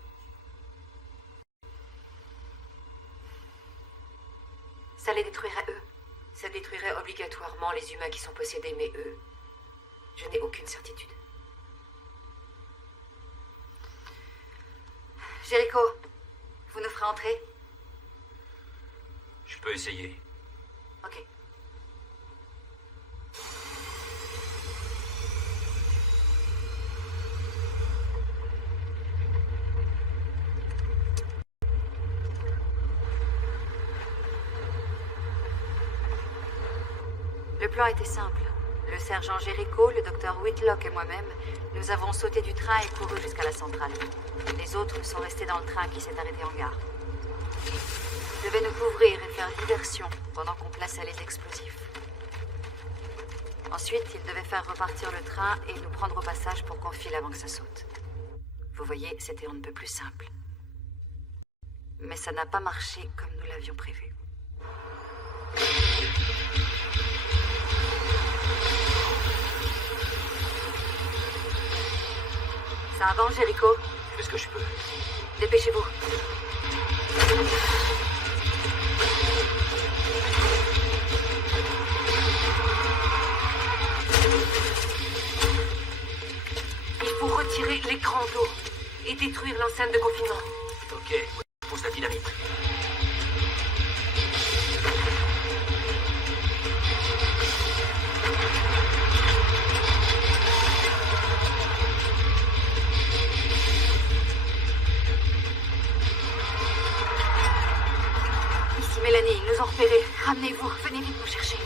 Ça les détruirait eux? Ça détruirait obligatoirement les humains qui sont possédés, mais eux, je n'ai aucune certitude. Jericho, vous nous ferez entrer? Je peux essayer. Ok. Le plan était simple. Le sergent Jericho, le docteur Whitlock et moi-même, nous avons sauté du train et couru jusqu'à la centrale. Les autres sont restés dans le train qui s'est arrêté en gare. Ils devaient nous couvrir et faire diversion pendant qu'on plaçait les explosifs. Ensuite, ils devaient faire repartir le train et nous prendre au passage pour qu'on file avant que ça saute. Vous voyez, c'était on ne peut plus simple. Mais ça n'a pas marché comme nous l'avions prévu. Ça avance, Jericho. Fais ce que je peux. Dépêchez-vous. Il faut retirer l'écran d'eau et détruire l'enceinte de confinement. Ok, pousse la dynamite. Ici Mélanie, ils nous ont repérés. Ramenez-vous, venez vite nous chercher.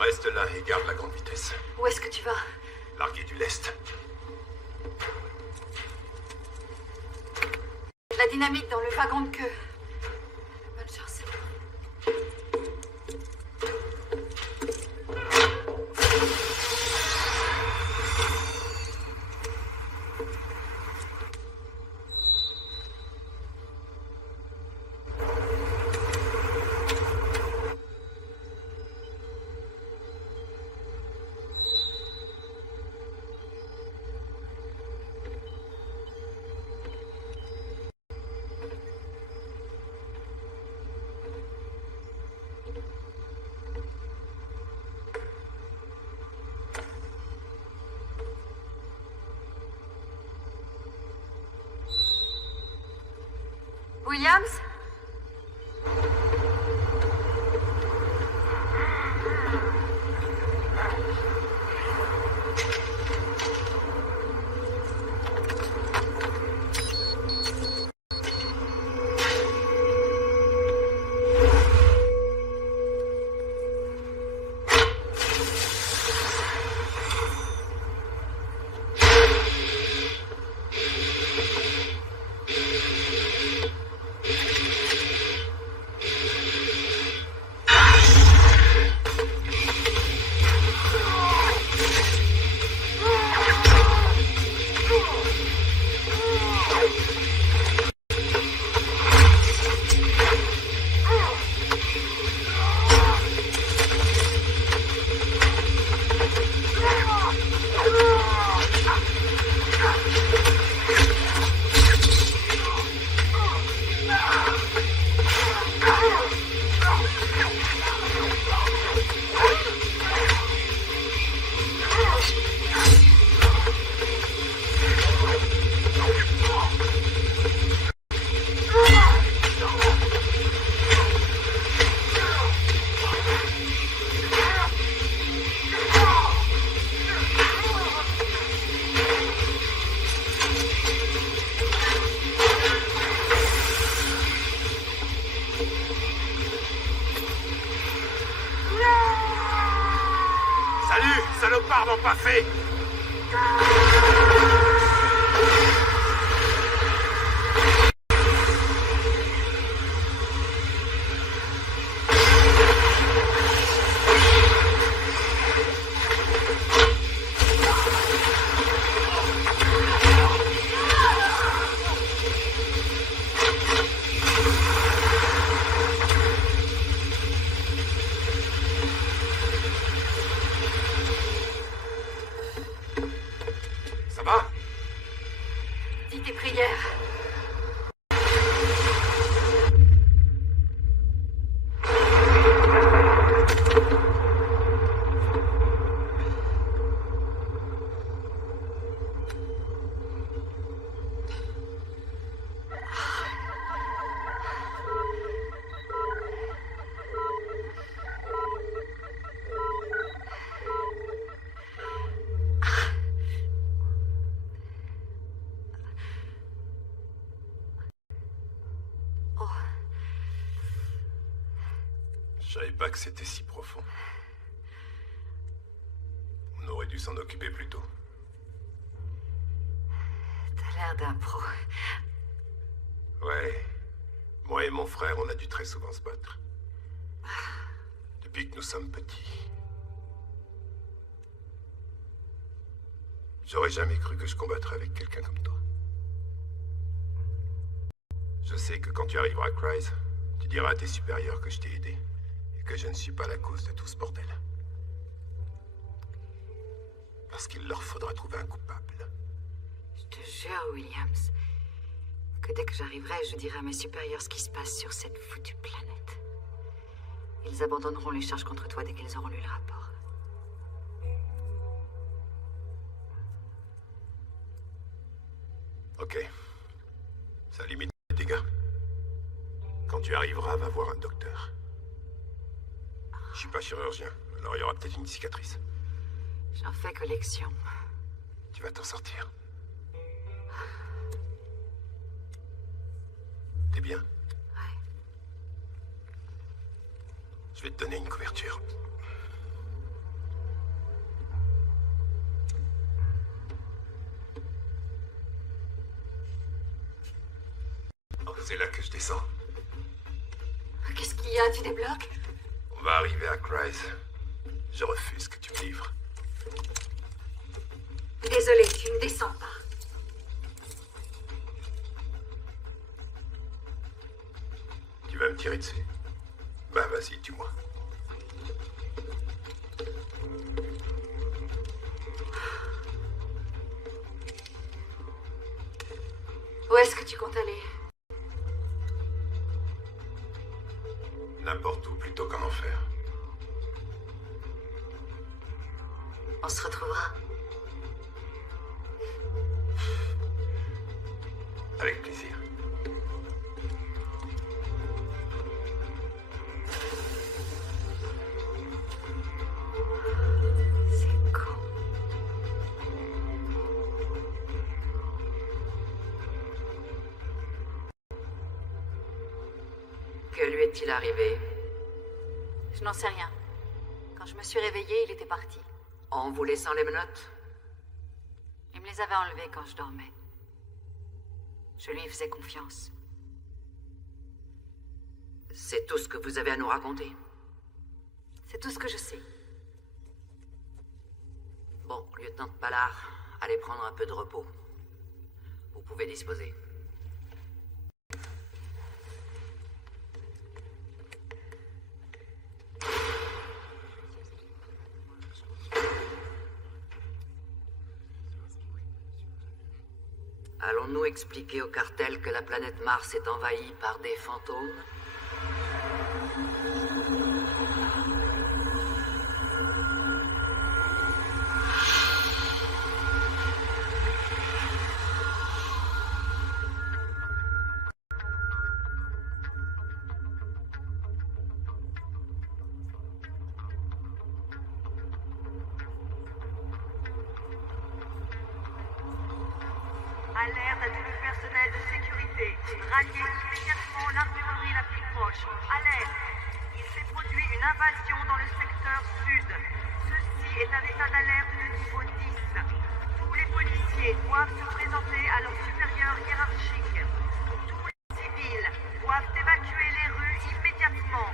Reste là et garde la grande vitesse. Où est-ce que tu vas? Larguer du lest. De la dynamite dans le wagon de queue. Bonne chance. Williams? hardement pas fait. Je savais pas que c'était si profond. On aurait dû s'en occuper plus tôt. T'as l'air d'un pro. Ouais. Moi et mon frère, on a dû très souvent se battre. Depuis que nous sommes petits. J'aurais jamais cru que je combattrais avec quelqu'un comme toi. Je sais que quand tu arriveras à Kryze, tu diras à tes supérieurs que je t'ai aidé. Que je ne suis pas la cause de tout ce bordel. Parce qu'il leur faudra trouver un coupable. Je te jure, Williams, que dès que j'arriverai, je dirai à mes supérieurs ce qui se passe sur cette foutue planète. Ils abandonneront les charges contre toi dès qu'ils auront lu le rapport. Ok. Ça limite les dégâts. Quand tu arriveras, va voir un docteur. Je suis pas chirurgien, alors il y aura peut-être une cicatrice. J'en fais collection. Tu vas t'en sortir. T'es bien? Ouais. Je vais te donner une couverture. Oh, c'est là que je descends. Qu'est-ce qu'il y a? Tu débloques? On va arriver à Kryze. Je refuse que tu me livres. Désolé, tu ne descends pas. Tu vas me tirer dessus? Bah vas-y, tue-moi. Où est-ce que tu comptes aller? N'importe où plutôt qu'en enfer. On se retrouvera. Avec plaisir. C'est con. Que lui est-il arrivé? Je n'en sais rien. Quand je me suis réveillée, il était parti. En vous laissant les menottes? Il me les avait enlevées quand je dormais. Je lui faisais confiance. C'est tout ce que vous avez à nous raconter? C'est tout ce que je sais. Bon, lieutenant Pallard, allez prendre un peu de repos. Vous pouvez disposer. Allons-nous expliquer au cartel que la planète Mars est envahie par des fantômes? Alerte à tout le personnel de sécurité. Ralliez immédiatement l'armurerie la plus proche. Alerte. Il s'est produit une invasion dans le secteur sud. Ceci est un état d'alerte de niveau 10. Tous les policiers doivent se présenter à leur supérieur hiérarchique. Tous les civils doivent évacuer les rues immédiatement.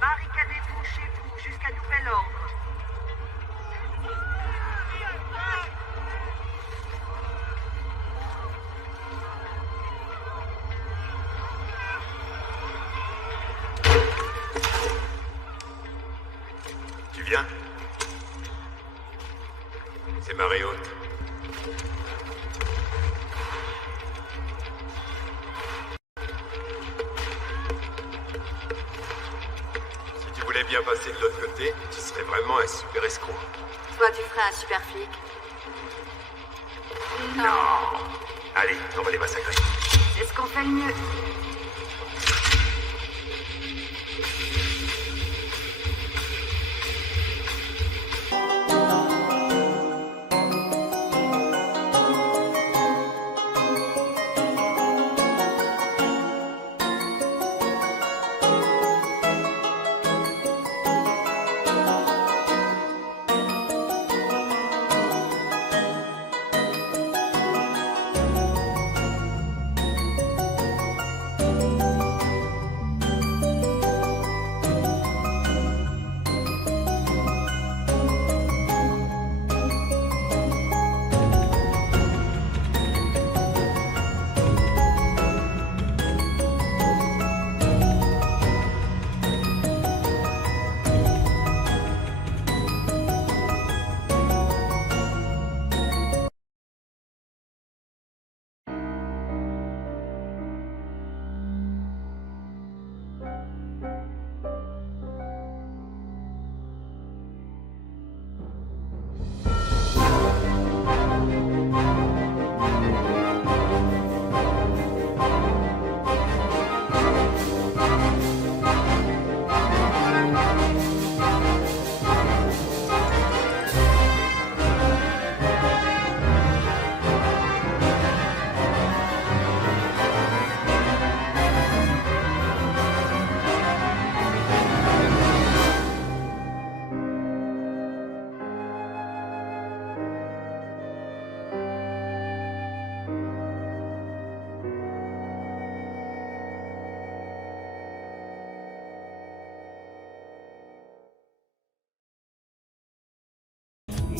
Barricadez-vous chez vous jusqu'à nouvel ordre. Tu viens? C'est marée haute. Si tu voulais bien passer de l'autre côté, tu serais vraiment un super escroc. Toi, tu ferais un super flic. Non. Allez, on va les massacrer. C'est ce qu'on fait le mieux.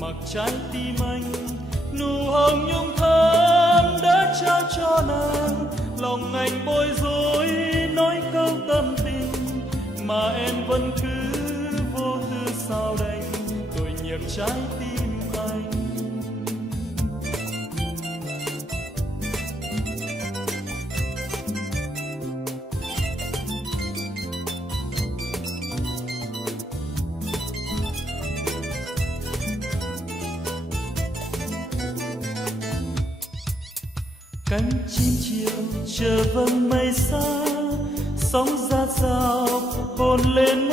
mặc trái tim anh nụ hồng nhung thắm đã trao cho nàng, lòng anh bối rối nói câu tâm tình mà em vẫn cứ vô tư sao đành tội nghiệp trái tim anh. Cánh chim chiều chờ vầng mây xa, sóng ra rào hồn lên